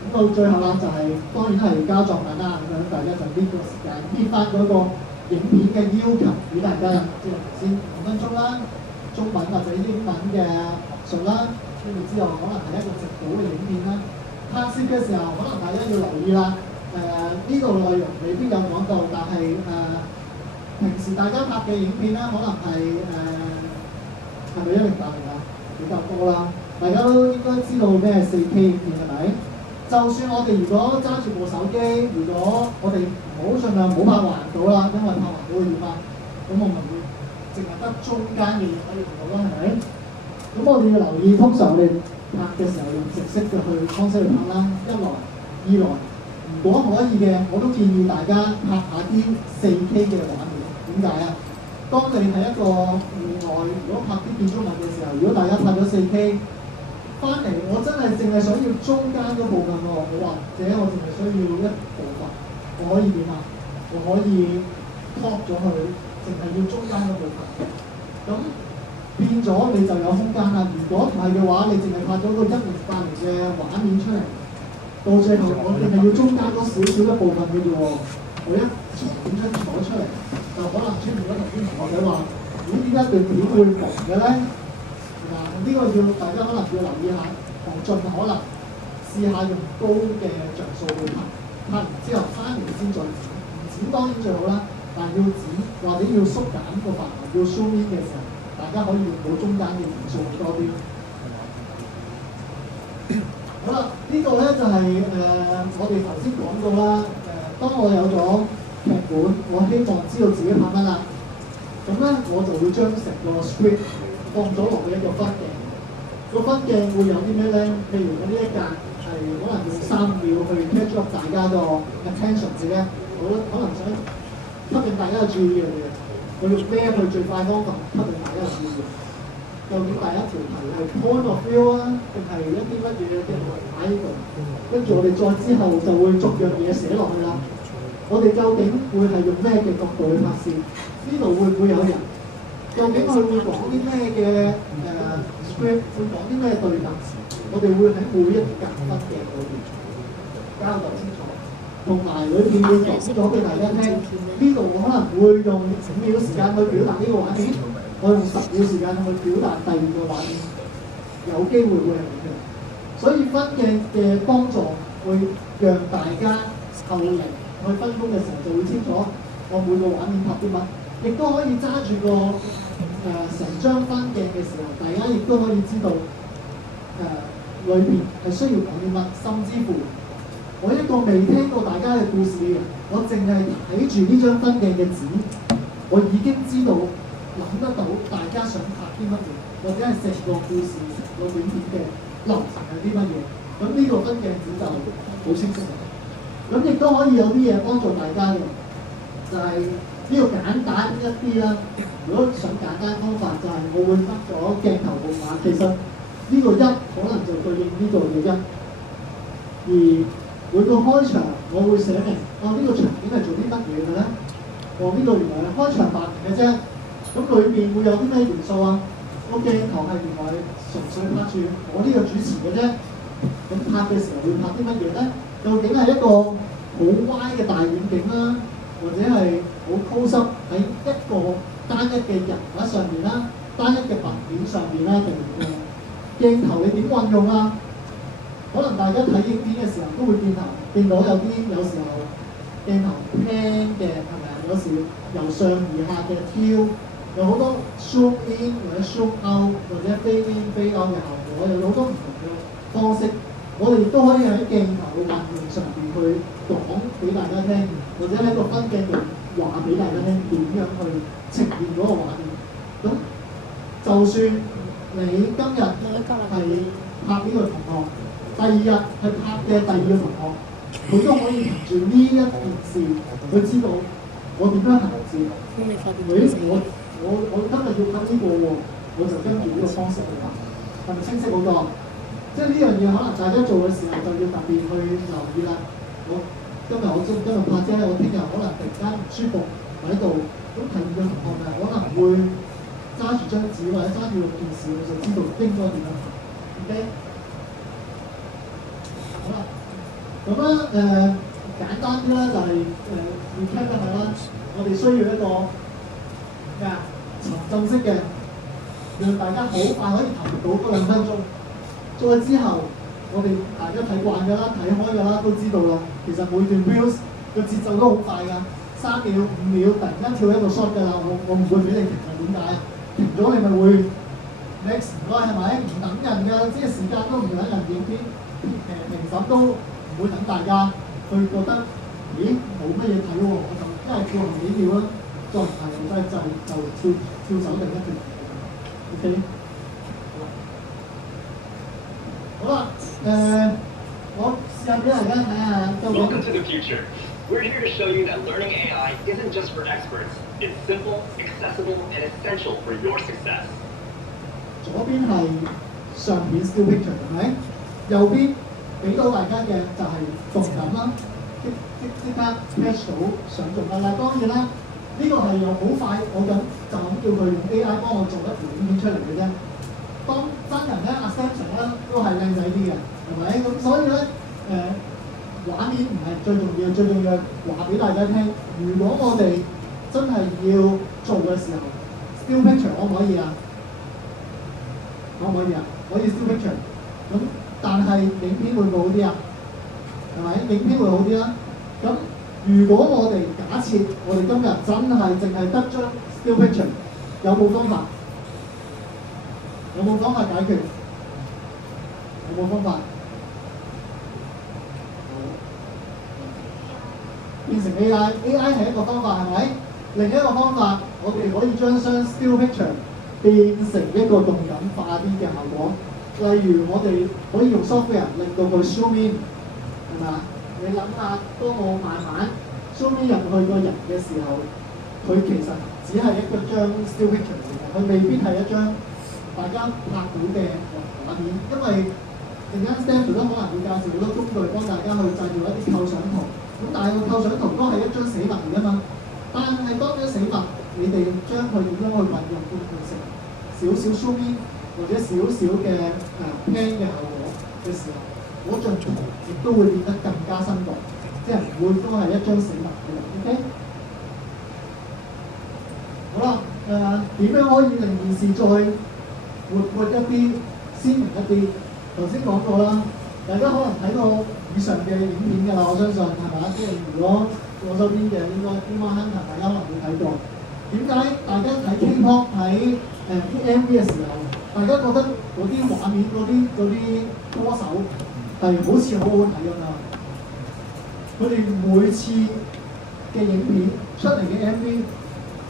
咁到最後啦，就係、當然係交作文啦，咁樣大家就呢個時間搣翻嗰個影片嘅要求俾大家，即係頭先5分鐘啦，中文或者英文嘅述啦，跟住之後可能係一個直稿嘅影片啦。拍攝嘅時候，可能大家要留意啦。呢度內容未必有講到，但係平時大家拍嘅影片啦，可能係係咪1080啊？比較多啦，大家都應該知道咩係4K 影片係咪？就算我哋如果揸住部手機，如果我哋盡量唔好拍橫到啦，因為拍橫到會點啊？咁我咪會淨係得中間嘅嘢可以用到啦，係咪？咁我哋要留意，通常我哋拍嘅時候用直式嘅方式去拍啦。一來，二來，如果可以嘅，我都建議大家拍下啲4K 嘅畫面。點解啊？當你喺一個戶外，如果拍啲建築物嘅時候，如果大家拍咗4K，翻嚟，我真係淨係想要中間嗰部分喎，或者我淨係需要一部分，我可以點啊？我可以 crop 咗佢，淨係要中間嗰部分。咁變咗你就有空間啦。如果唔係嘅話，你淨係拍咗個1080嘅畫面出嚟，到最後我淨係要中間嗰少少一部分嘅啫喎。我一點出攞出嚟，就可能出現咗頭先同學仔話：咦，點解段片會蒙嘅咧？呢個要大家可能要留意下，盡可能試下用高嘅像素去拍，拍完之後翻嚟先再剪，唔剪當然最好啦，但係要剪或者要縮減個範圍，要 zoom in 嘅時候，大家可以用到中間嘅元素多啲。好啦，呢個咧就係我哋頭先講到啦。當我有咗劇本，我希望知道自己拍乜啦，咁咧我就會將成個 script 放咗落去一個分鏡，個分鏡會有啲咩咧？譬如我呢一格係可能用3秒去 catch up 大家個 attention 嘅咧，我可能想吸引大家嘅注意嘅嘢，我用咩去最快方法吸引大家嘅注意？究竟第一條題係 point of view 啊，定係一啲乜嘢嘅圍喺呢度？跟住我哋再之後就會逐樣嘢寫落去啦。我哋究竟會係用咩嘅角度去拍攝？呢度會唔會有人？究竟佢會講啲咩嘅script？ 會講啲咩對白？我哋會喺每一格分鏡裏邊交代清楚，同埋裏邊會講咗俾大家聽。呢度我可能會用5秒時間去表達呢個畫面，我用10秒時間去表達第2個畫面，有機會會係咁樣。所以分鏡嘅幫助會讓大家後嚟去分工嘅時候就會清楚我每個畫面拍啲乜。亦都可以揸住個成張分鏡嘅時候，大家亦都可以知道裏邊係需要講啲乜，甚至乎我一個未聽過大家嘅故事嘅人，我淨係睇住呢張分鏡嘅紙，我已經知道諗得到大家想拍啲乜嘢，或者係成個故事、成個影片嘅流程係啲乜嘢。咁呢個分鏡紙就好清晰。咁咁亦都可以有啲嘢幫助大家嘅，就係、呢個簡單一啲啦。如果想簡單方法，就係我會分咗鏡頭號碼，其實呢個一可能就對應呢度嘅一，而每個開場我會寫明，呢個場景係做啲乜嘢嘅咧？呢個原來係開場白嘅啫，咁裏邊會有啲咩元素啊？個鏡頭係原來純粹拍住我呢個主持嘅啫，咁拍嘅時候會拍啲乜嘢咧？究竟係一個好歪嘅大遠景啦，或者係好 close up 喺一個單一嘅人物上面啦，單一嘅物件上面啦，定係鏡頭你點運用啊？可能大家睇影片嘅時候都會見到有時候鏡頭 pan 嘅係咪啊？有時由上而下嘅挑，有好多 zoom in 或者 zoom out 或者 fade in fade out 嘅效果，有好多唔同嘅方式。我哋亦都可以喺鏡頭嘅運用上邊去講俾大家聽，或者喺個分鏡度話俾大家聽點樣去呈現嗰個畫面。咁就算你今日係拍呢個同學，第二日係拍嘅第二個同學，佢都可以憑住呢一件事，佢知道我點樣行事。我今日要拍呢個喎，我就跟住呢個方式去拍，係咪清晰好多？即係呢樣嘢，可能大家做嘅時候就要特別去留意啦。今日拍啫，我聽日可能突然間唔舒服喺度，咁提議嘅同學咪可能會揸住張紙或者揸住件事，你就知道應該點樣行。OK， 好啦，咁咧簡單啲啦，就係recap一下啦。我哋需要一個咩啊？沉浸式嘅，讓大家好快可以投入到嗰2分鐘。再之後，我哋大家睇慣㗎啦，睇開㗎啦，都知道啦。其實每段 reels 個節奏都好快㗎，3秒、5秒，突然間跳一個 shot 㗎啦。我唔會俾你停㗎，點解啊？停咗你咪會 next 唔該係咪？唔等人㗎，即係時間都唔等人，影片評審都唔會等大家去覺得，咦冇乜嘢睇喎，我就一係跳行幾秒啦，再唔係就跳走另一段。OK。好啦，我試下俾大家睇下究竟。Welcome to the future. We're here to show you that learning AI isn't just for experts. It's simple, accessible, and essential for your success. 左邊係相片 still picture 係咪？右邊俾到大家嘅就係動感啦，即刻 catch 到想做乜啦。當然啦，呢個係又好快，我就咁叫佢用 AI 幫我做一條影片出嚟嘅啫。當真人咧，阿 Samson 咧都係靚仔啲嘅，係咪？咁所以咧，畫面唔係最重要，最重要話俾大家聽。如果我哋真係要做嘅時候 ，still picture 可唔可以啊？可唔可以啊？可以 still picture。咁但係影片會唔會好啲啊？係咪？影片會好啲啦。咁如果我哋假設我哋今日真係淨係得張 still picture， 有冇方法？有冇方法解決？有冇方法？變成 AI 係一個方法係咪？另一個方法，我哋可以將張 still picture 變成一個動感化啲嘅效果。例如我哋可以用 software 令到佢 zoom in， 係咪啊？你諗下，當我慢慢 zoom in 入去個人嘅時候，佢其實只係一張 still picture 嚟嘅，佢未必係一張大家拍到嘅畫面，因為陣間 Stanford 都可能會介紹好多工具幫大家去製造一啲構想圖。咁但係個構想圖都係一張死物嚟㗎嘛。但係當張死物，你哋將佢點樣去運用，變成少少 zoom in 或者少少嘅pan 嘅效果嘅時候，嗰張圖亦都會變得更加生動，即係唔會都係一張死物嘅。OK， 好啦，點樣可以令件事再活一啲、鮮明一啲？頭先講過啦，大家可能睇過以上嘅影片㗎啦，我相信係咪？即係如果我周邊嘅應該 Demon Hunter 大家可能會睇過。點解大家睇 K-pop 睇啲 MV 嘅時候，大家覺得嗰啲畫面嗰啲歌手係好似好好睇咁啊？佢哋每次嘅影片出嚟嘅 MV，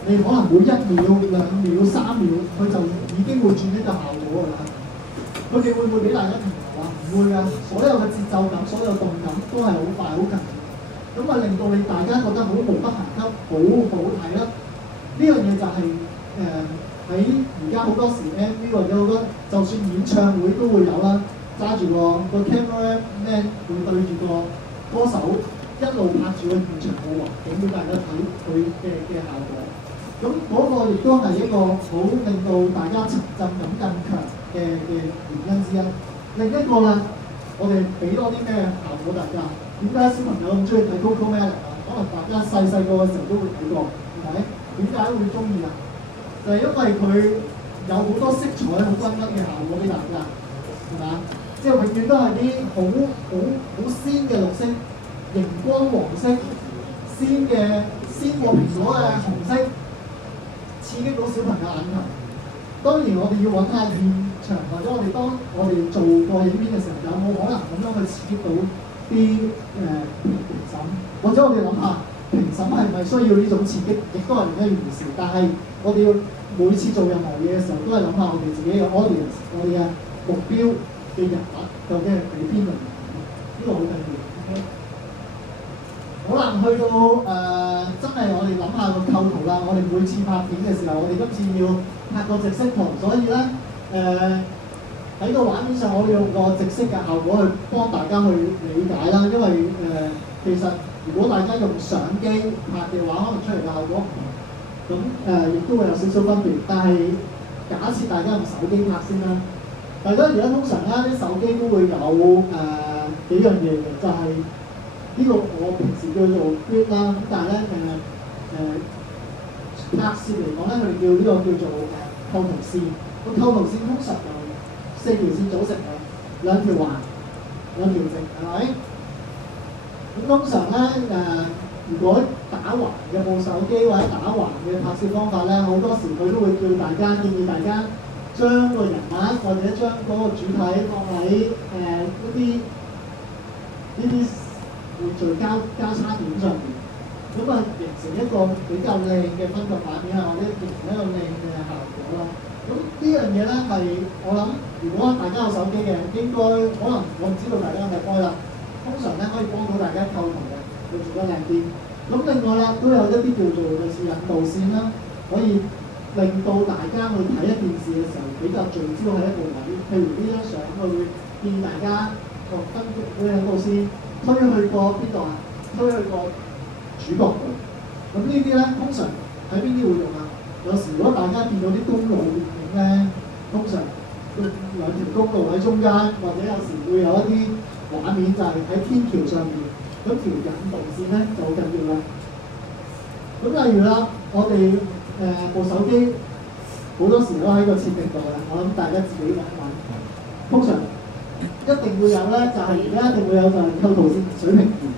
你可能每1秒、2秒、3秒，佢就已經會轉一個效果㗎啦。佢哋會唔會俾大家停留啊？唔會啊！所有嘅節奏感、所有動感都係好快、好強。咁啊令到你大家覺得好毫不含蓄，好好睇啦。呢樣嘢就係喺而家好多時 MV 或者好多，就算演唱會都會有啦，揸住個 camera man 會對住個歌手一路拍住個現場嘅環境俾大家睇佢嘅效果。咁嗰個亦都係一個好令到大家沉浸感更強嘅原因之一。另一個啦，我哋俾多啲咩效果大家？點解小朋友咁中意睇 CoComelon 啊？可能大家細個嘅時候都會睇過，係咪？點解會中意啊？就係因為佢有好多色彩、好繽紛嘅效果俾大家，係咪啊？即係永遠都係啲好鮮嘅綠色、熒光黃色、鮮過蘋果嘅紅色，刺激到小朋友眼球。當然我哋要揾下現場，或者當我哋做過影片嘅時候，有冇可能咁樣去刺激到啲評審，或者我哋諗下評審係咪需要呢種刺激，亦都係另一回事。但係我哋要每次做任何嘢嘅時候，都係諗下我哋自己嘅 audience， 我哋嘅目標嘅人物究竟係俾邊類人？呢個好緊要。Okay? 好啦，去到真係我哋諗下個構圖啦。我哋每次拍片嘅時候，我哋今次要拍個直色圖，所以咧喺個畫面上，我哋用個直色嘅效果去幫大家去理解啦。因為其實如果大家用相機拍嘅話，可能出嚟嘅效果唔同，咁亦都會有少少分別。但係假設大家用手機拍先啦，大家而家通常咧啲手機都會有幾樣嘢嘅，就係呢個我平時叫做 grid 啦。咁但係咧拍攝嚟講咧，佢哋叫呢個叫做構圖線。個構圖線通常由4條線組成嘅，2條橫，2條直，係咪？咁通常咧如果打橫嘅部手機或者打橫嘅拍攝方法咧，好多時佢都會建議大家將個人物或者將嗰個主體放喺呢啲匯聚交叉點上面，咁啊形成一個比較靚嘅分割畫面啊，或者形成一個靚嘅效果啦。咁呢樣嘢咧係我諗，如果大家有手機嘅，應該可能我唔知道大家有冇開啦。通常咧可以幫到大家構圖嘅，會做得靚啲。咁另外啦，都有一啲叫做類似引導線啦，可以令到大家去睇一件事嘅時候比較聚焦喺一個位。譬如呢張相，佢會建議大家跟住引導線推去個邊度啊？推去個主角度。咁呢啲咧，通常喺邊啲會用啊？有時如果大家見到啲公路電影咧，通常2條公路喺中間，或者有時會有一啲畫面就係喺天橋上面，咁條引導線咧就好緊要啦。咁例如啦，我哋部手機好多時都喺個設定度嘅，我諗大家自己揾一揾。通常一定會有咧，就係而家一定會有就係構圖線水平線。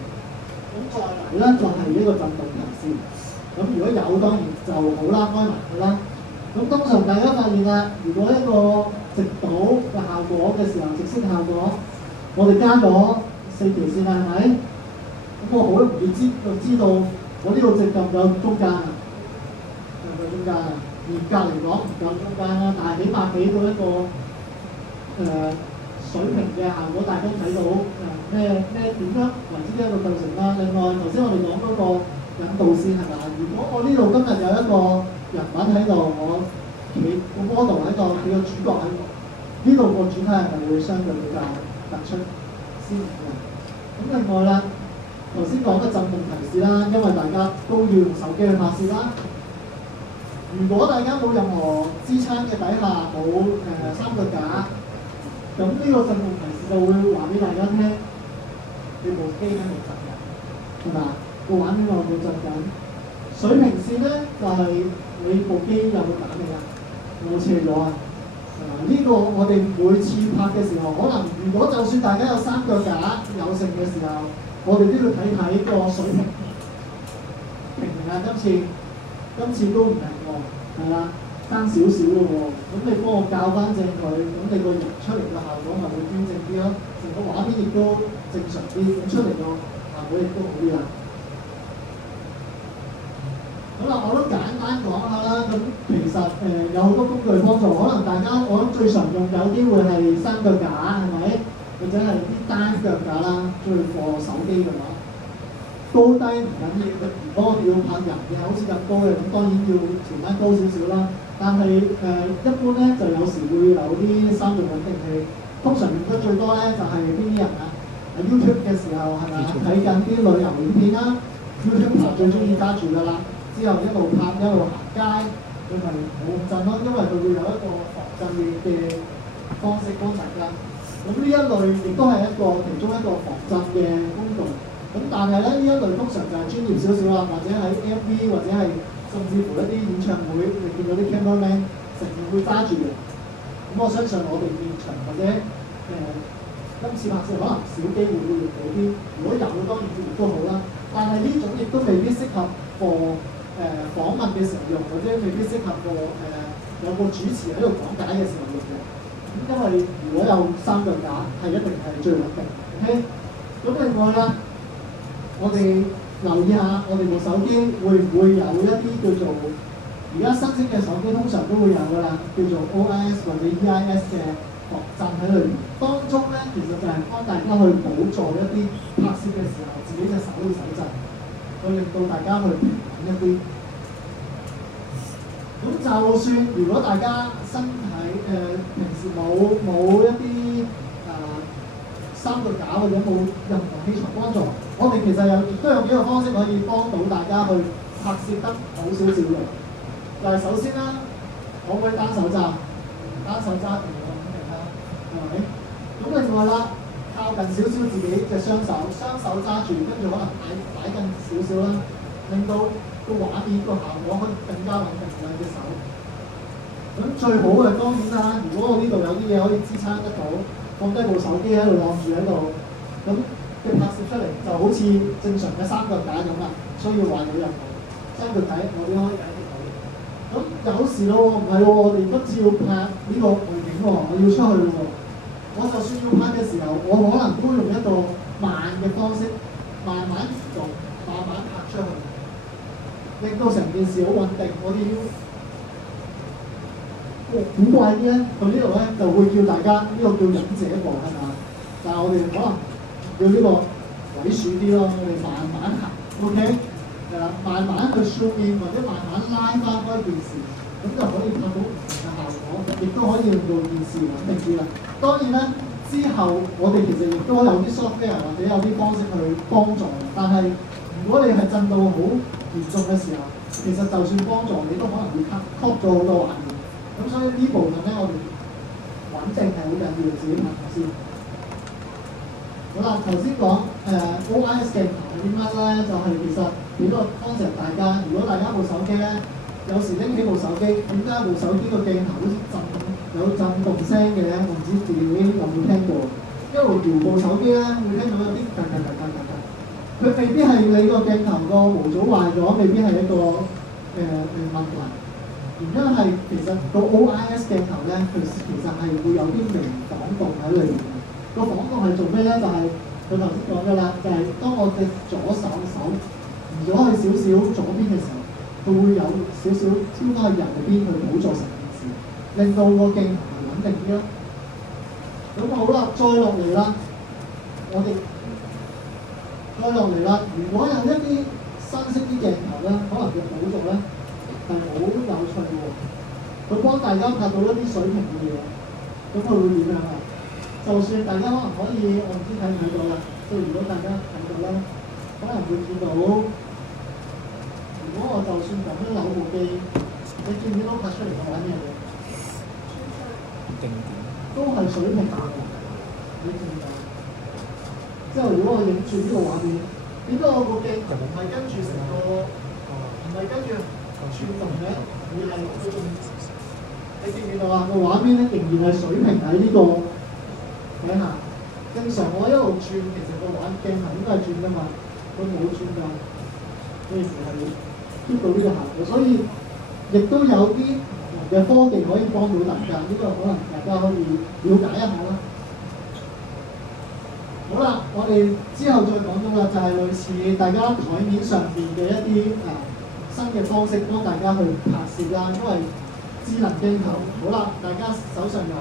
咁再嚟咧就係呢個振動提線。咁如果有當然就好啦，開埋佢啦。咁通常大家發現啦，如果一個直倒嘅效果嘅時候，直色效果，我哋加咗4條線啦，係咪？咁我好容易知道我呢度直夠唔夠中間啊？夠唔夠中間啊？嚴格嚟講唔夠中間啦，但係起碼俾到一個水平嘅效果，大家睇到咩點樣為之一個構成啦。另外頭先我哋講嗰個引導線係咪？如果我呢度今日有一個人物喺度，我企個 model 喺度，佢個主角喺度，呢度個主體係咪會相對比較突出鮮明嘅？咁另外啦，頭先講嘅振動提示啦，因為大家都要用手機去拍攝啦。如果大家冇任何支撐嘅底下，冇三腳架，咁呢個振動提示就會話俾大家聽，你部機喺度震嘅，係嘛？個畫面我會震緊。水平線咧就係、你部機有冇打定啊？有冇斜咗啊？呢個我哋每次拍嘅時候，可能如果就算大家有三腳架有剩嘅時候，我哋都要睇睇個水平平唔平啊？今次都唔平喎，係啦，爭少少嘅喎。咁你幫我校翻正佢，咁你個人出嚟嘅效果咪會端正啲咯，成個畫面亦都正常啲，咁出嚟個效果亦都好啲啦。好啦，我都簡單講下啦。咁其實有好多工具幫助，可能大家我諗最常用有機會係三腳架，係咪？或者係啲單腳架啦，最放手機嘅話。高低唔緊要，如果我哋要拍人嘅，好似咁高嘅，咁當然要調翻高少少啦。但係一般咧就有時會有啲三軸穩定器，通常用得最多咧就係邊啲人啊？喺 YouTube 嘅時候係咪睇緊啲旅遊影片啦？YouTube 最中意揸住㗎啦，之後一路拍一路行街，佢咪冇咁震咯，因為佢會有一個防震嘅方式幫大家。咁呢一類亦都係其中一個防震嘅工具。咁但係咧呢一類通常就係專業少少啦，或者喺 MV 或者係甚至乎一啲演唱會，你見到啲 cameraman 成日會揸住嘅。咁我相信我哋現場或者今次拍攝可能少機會用到啲，如果有當然亦都好啦。但係呢種亦都未必適合訪問嘅時候用，或者未必適合有個主持喺度講解嘅時候用嘅。咁因為如果有三腳架係一定係最穩定。OK， 咁另外啦，我哋留意下我哋部手機會唔會有一啲叫做而家新式嘅手機通常都會有㗎啦，叫做 OIS 或者 EIS 嘅防震喺裏面。當中咧其實就係幫大家去補助一啲拍攝嘅時候自己隻手會手震，去令到大家去平穩一啲。咁就算如果大家身體平時冇一啲三腳架或者冇任何器材幫助，我哋其實亦都有幾個方式可以幫到大家去拍攝得好少少嘅。就係首先啦，可唔可以單手揸？單手揸住個咁嘅啦，係咪？咁另外啦，靠近少少自己嘅雙手揸住，跟住可能擺近少少啦，令到個畫面個效果可以更加穩定兩隻手。咁最好嘅當然啦，如果我呢度有啲嘢可以支撐得到，放低部手機喺度晾住喺度，咁嘅拍攝出嚟就好似正常嘅三腳架咁啦，需要話有任何三腳架我哋可以解決到。咁有時咯，唔係喎，我哋今次要拍呢個外景喎，我要出去喎，我就算要拍嘅時候，我可能都用一個慢嘅方式，慢慢移動，慢慢拍出去，令到成件事好穩定。我哋要古怪啲咧，佢呢度咧就會叫大家呢個叫忍者步係咪？但係我哋可能要呢個鬼鼠啲咯，我哋慢慢行 ，OK？慢慢去掃面或者慢慢拉翻開件事，咁就可以拍到唔同嘅效果，亦都可以令到件事穩定啲啦。當然咧，之後我哋其實亦都有啲 software 或者有啲方式去幫助，但係如果你係震到好嚴重嘅時候，其實就算幫助你都可能會 cut 咗好多畫面。咁所以呢部分咧，我哋穩定係好緊要，自己拍先。好啦，頭先講OIS 鏡頭係啲乜咧？就係其實俾個 concept 大家。如果大家部手機咧，有時拎起部手機，點解部手機個鏡頭好似有震動聲嘅咧？我唔知自己有冇聽過。一路搖部手機咧，會聽到有啲㗎。佢未必係你個鏡頭個模組壞咗，未必係一個問題。原因係其實個 OIS 鏡頭咧，佢其實係會有啲微晃動喺裏面。個晃動係做咩咧？就係佢頭先講嘅啦，就係當我隻左手移咗去少少左邊嘅時候，佢會有少少超翻去右邊去補助成件事，令到個鏡頭係穩定啲咯。咁好啦，再落嚟啦，如果有一啲新式啲鏡頭咧，可能嘅補助咧係好有趣喎。佢幫大家拍到一啲水平嘅嘢，咁佢會點樣啊？就算大家可能可以，我唔知睇唔睇到啦。即係如果大家睇到咧，可能會見到，如果我就算咁樣扭部機，你見唔見到拍出嚟嘅畫面？都係水平嘅，你見唔見到？之後如果我影住呢個畫面，點解我個鏡頭唔係跟住成個，唔係跟住轉動嘅，而係佢仲，你見唔見到啊？個畫面咧仍然係水平喺呢個底下。正常我一路轉，其實個鏡頭應該係轉㗎嘛，佢冇轉㗎，所以係 keep 到呢個效果。所以亦都有啲嘅科技可以幫到大家，呢個可能大家可以了解一下啦。好啦，我哋之後再講到啦，就係類似大家台面上面嘅一啲新嘅方式，幫大家去拍攝啦。因為智能鏡頭，好啦，大家手上有，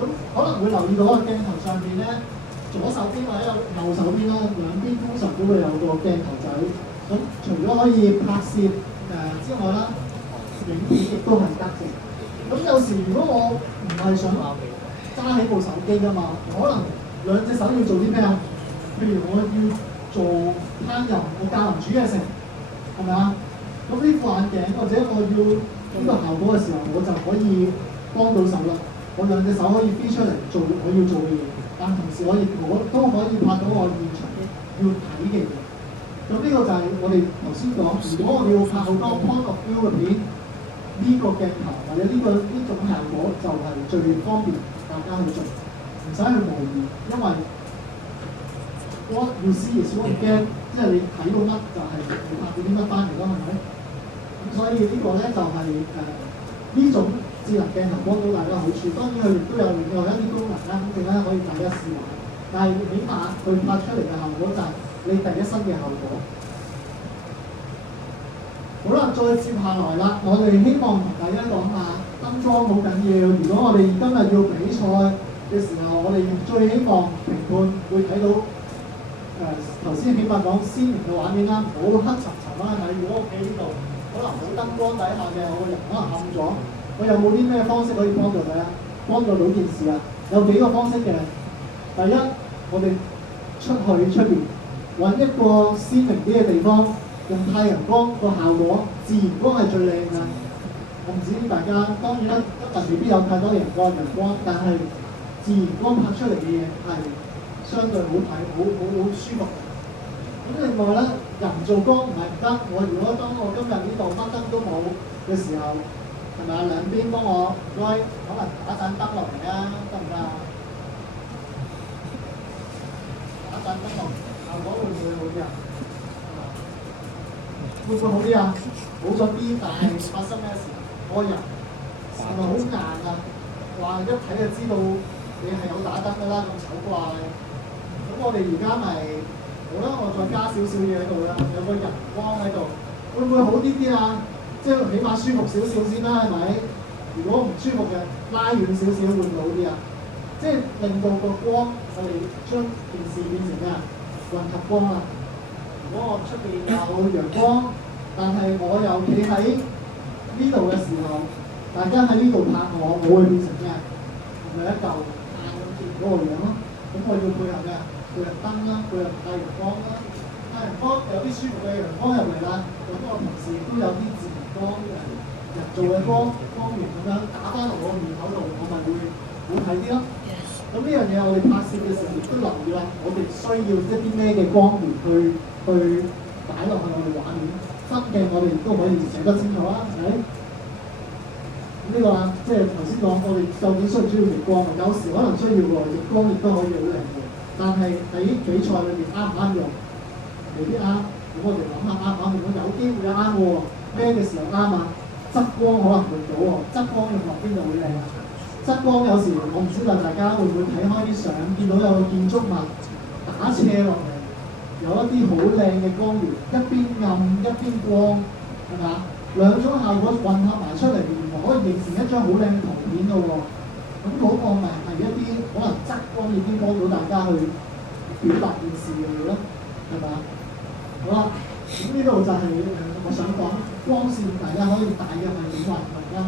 咁可能會留意到個鏡頭上面咧，左手邊或者右手邊啦，兩邊通常都都會有個鏡頭仔。咁除咗可以拍攝之外啦，影片亦都係得嘅。咁有時如果我唔係想揸起部手機㗎嘛，可能兩隻手要做啲咩啊？譬如我要做烹飪，我教人煮嘢食，係咪啊？咁呢副眼鏡或者我要呢個效果嘅時候，我就可以幫到手啦。我兩隻手可以飛出嚟做我要做嘅嘢，但同時我都可以拍到我現場要睇嘅嘢。咁呢個就係我哋頭先講，如果我哋要拍好多 point of view 嘅片，呢個鏡頭或者呢種效果就係最方便大家去做，唔使去模擬，因為 what you see is what you get， 即係你睇到乜就係你拍到啲乜翻嚟咯，係咪？咁所以呢個咧就係呢種智能鏡頭幫到大家好處。當然佢亦都有另外一啲功能啦，咁陣間可以大家試玩。但係起碼佢拍出嚟嘅效果就係你第一身嘅效果。好啦，再接下來啦，我哋希望同大家講下燈光好緊要。如果我哋今日要比賽嘅時候，我哋最希望評判會睇到頭先起碼講鮮明嘅畫面啦，唔好黑沉沉啦。但係如果我企呢度，可能冇燈光底下嘅，我個人可能暗咗，我有冇啲咩方式可以幫助大家幫助到件事啊？有幾個方式嘅。第一，我哋出邊揾一個鮮明啲嘅地方，用太陽光個效果，自然光係最靚㗎。我唔知大家當然啦，今日未必有太多陽光，但係自然光拍出嚟嘅嘢係相對好睇，好舒服。咁另外咧，人造光唔係唔得。如果當我今日呢度乜燈都冇嘅時候，係咪啊？兩邊幫我唔該，可能打盞燈落嚟啊，得唔得啊？打盞燈落嚟，效果會唔會好啲啊？會唔會好啲啊？好咗啲，但係發生咩事？我人係咪好硬啊？話一睇就知道你係有打燈㗎啦，咁醜怪。咁我哋而家咪好啦，我再加少少嘢喺度啦，有個人光喺度，會唔會好啲啊？即係起碼舒服少少先啦，係咪？如果唔舒服嘅，拉遠少少會唔會好啲啊？即係令到個光，我哋將件事變成咩啊？混合光啊！如果我出邊有陽光，但係我又企喺呢度嘅時候，大家喺呢度拍我會變成咩啊？係咪一嚿硬貼嗰個樣咯？咁我要配合咩啊？配合燈啦，配合太陽光啦。太陽光有啲舒服嘅陽光入嚟啦，咁我同時亦都有啲自然光人造嘅光源咁樣打翻落我面口度，我咪會好睇啲咯。咁呢樣嘢我哋拍攝嘅時候亦都留意啦，我哋需要一啲咩嘅光源去擺落去我哋畫面，分鏡我哋亦都可以寫得清楚啦，係咪？呢個啊，即係頭先講，我哋究竟需唔需要逆光？有時可能需要喎，逆光亦都可以好靚嘅。但係喺比賽裏邊啱唔啱用？未必啱。咁我哋諗下啱唔啱用？有機會啱喎。咩嘅時候啱啊？側光可能用到喎，側光用落邊就會靚啊。側光有時我唔知道大家會唔會睇開啲相，見到有個建築物打斜落嚟，有一啲好靚嘅光源，一邊暗一邊光，係咪啊？兩種效果混合埋出嚟，原來可以形成一張好靚嘅圖片㗎喎。咁嗰個咪係一啲可能側光已經幫到大家去表達件事嘅嘢咯，係咪啊？好啦，咁呢度就係我想講光線，大家可以大約係點畫啦。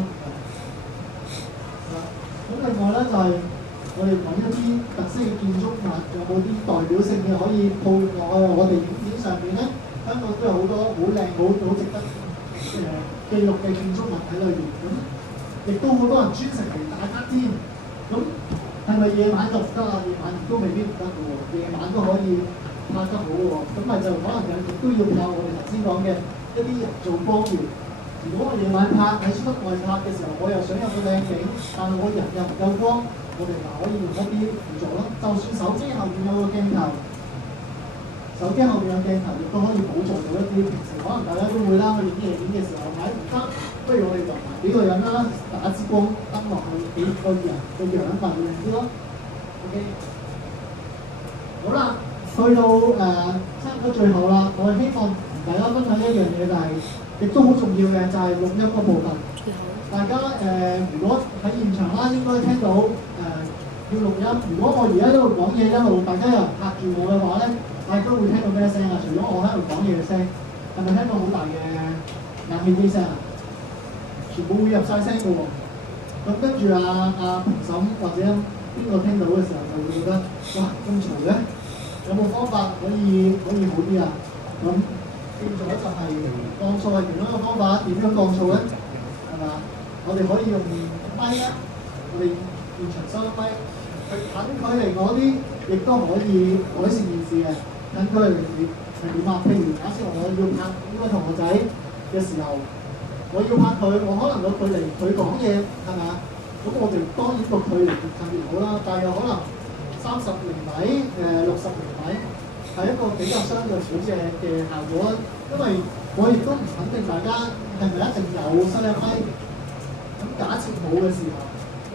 咁另外咧就係我哋講一啲特色嘅建築物，有冇啲代表性嘅可以套落去我哋影片上邊咧？香港都有好多好靚、好值得記錄嘅建築物喺裏邊。咁亦都好多人專程嚟打卡添。咁係咪夜晚就唔得啊？夜晚亦都未必唔得嘅喎，夜晚都可以拍得好喎。咁咪就可能亦都要靠我哋頭先講嘅一啲人造光源。如果我夜晚拍喺室外拍嘅時候，我又想有個靚景，但係我人又唔夠光，我哋咪可以用一啲輔助咯。就算手機後邊有個鏡頭，手機後邊有鏡頭亦都可以補助到一啲平時可能大家都會啦，去影夜景嘅時候，唔得，不如我哋就埋幾個人啦，打支光燈落去，幾個人個樣咪會靚啲咯。OK， 好啦，去到差唔多最後啦，我希望同大家分享一樣嘢就係、亦都好重要嘅就係錄音嗰部分。大家如果喺現場啦，應該聽到要錄音。如果我而家一路講嘢一路大家有人拍住我嘅話咧，大家會聽到咩聲啊？除咗我喺度講嘢嘅聲，係咪聽到好大嘅冷氣機聲啊？全部會入晒聲嘅喎。咁跟住評審或者邊個聽到嘅時候就會覺得哇咁嘈嘅，有冇方法可以好啲啊？咁變咗就係降噪係其中一個方法。點樣降噪咧？係咪啊？我哋可以用咪啦，我哋現場收音咪，去近距離嗰啲，亦都可以改善件事嘅。近距離係點啊？譬如假設我要拍呢個同學仔嘅時候，我要拍佢，我可能個距離佢講嘢係咪啊？咁我哋當然個距離越近越好啦，但係有可能30厘米、60厘米係一個比較相對少嘅效果，因為我亦都唔肯定大家係咪一定有收音咪。咁假設冇嘅時候，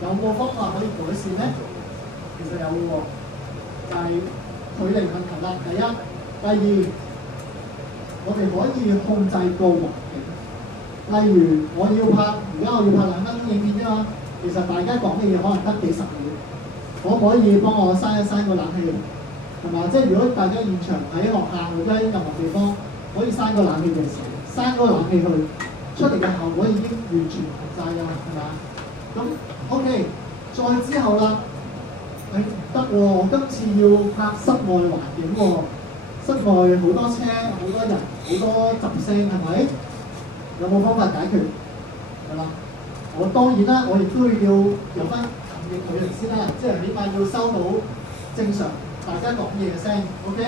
有冇方法可以改善咧？其實有嘅喎，就係距離問題啦。第一，第二，我哋可以控制個環境。例如我要拍，而家我要拍2分鐘影片啫嘛。其實大家講嘅嘢可能得幾十秒，可唔可以幫我閂一閂個冷氣？係嘛？即係如果大家現場喺學校或者喺任何地方可以閂個冷氣嘅時候，閂嗰個冷氣去，出嚟嘅效果已經完全唔同晒㗎啦，係嘛？咁 OK， 再之後啦，得喎，我今次要拍室外環境喎，室外好多車、好多人、好多雜聲，係咪？有冇方法解決？係啦。我當然啦，我亦都要有翻近嘅距離先啦，即係起碼要收到正常大家講嘢嘅聲 ，OK？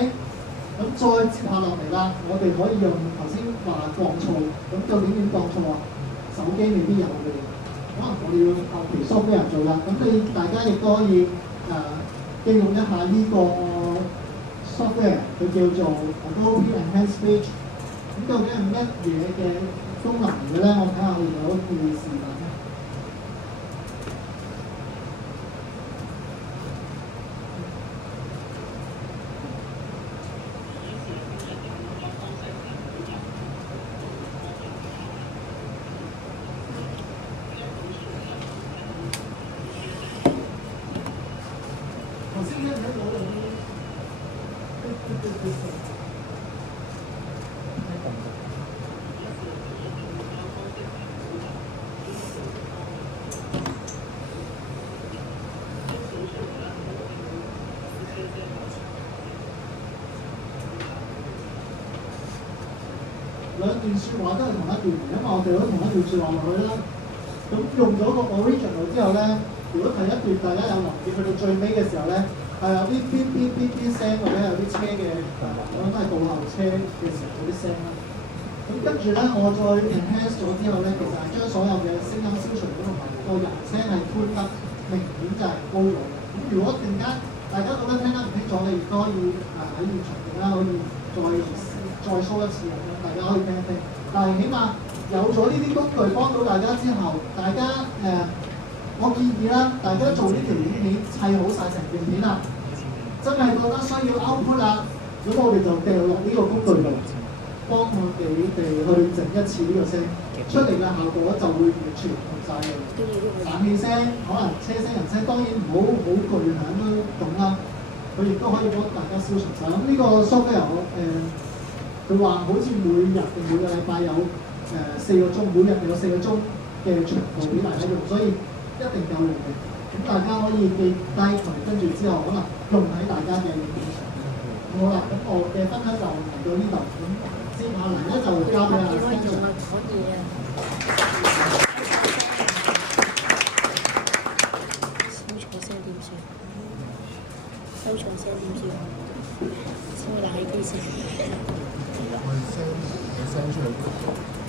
咁再接下落嚟啦，我哋可以用頭先話降噪，咁究竟點降噪啊？手機未必有嘅，可能我哋要後期 software 做啦。咁大家亦都可以應用一下呢個 software， 佢叫做 Adobe Enhanced Speech。咁究竟係乜嘢嘅功能嚟嘅咧？我睇下我哋有個視頻。兩段説話都係同一段嚟，因為我哋都同一段説話落去啦。咁用咗個 original 之後咧，如果第一段大家有留意，去到最尾嘅時候咧，係有啲邊聲或者有啲車嘅我諗都係倒後車嘅時候嗰啲聲啦。咁跟住咧，我再 enhance 咗之後咧，其實係將所有嘅聲音消除咗，同埋個人聲係寬得明顯就係高咗嘅。咁如果突然間大家覺得聽得唔清楚，你亦都可以喺現場大家可以再 show 一次咁樣，大家可以聽一聽。但係起碼有咗呢啲工具幫到大家之後，大家我建議啦，大家做呢條影片砌好晒成段片啦，真係覺得需要 output 啦，咁我哋就掉落呢個工具度，幫我哋去整一次呢個聲，出嚟嘅效果就會完全唔同晒嘅。冷氣聲、可能車聲、人聲，當然唔好巨響都咁啦。佢亦都可以幫大家消除晒。咁呢個 software 佢話好似每日定每個禮拜有4個鐘，每日有4個鐘嘅長度俾大家用，所以一定夠用嘅。咁大家可以記低佢，跟住之後可能用喺大家嘅影片上面。好啦，咁我嘅分享就嚟到呢度，咁接下嚟咧就交俾阿 Sandra。收場聲點算？收冷氣機先。我哋聲出嚟。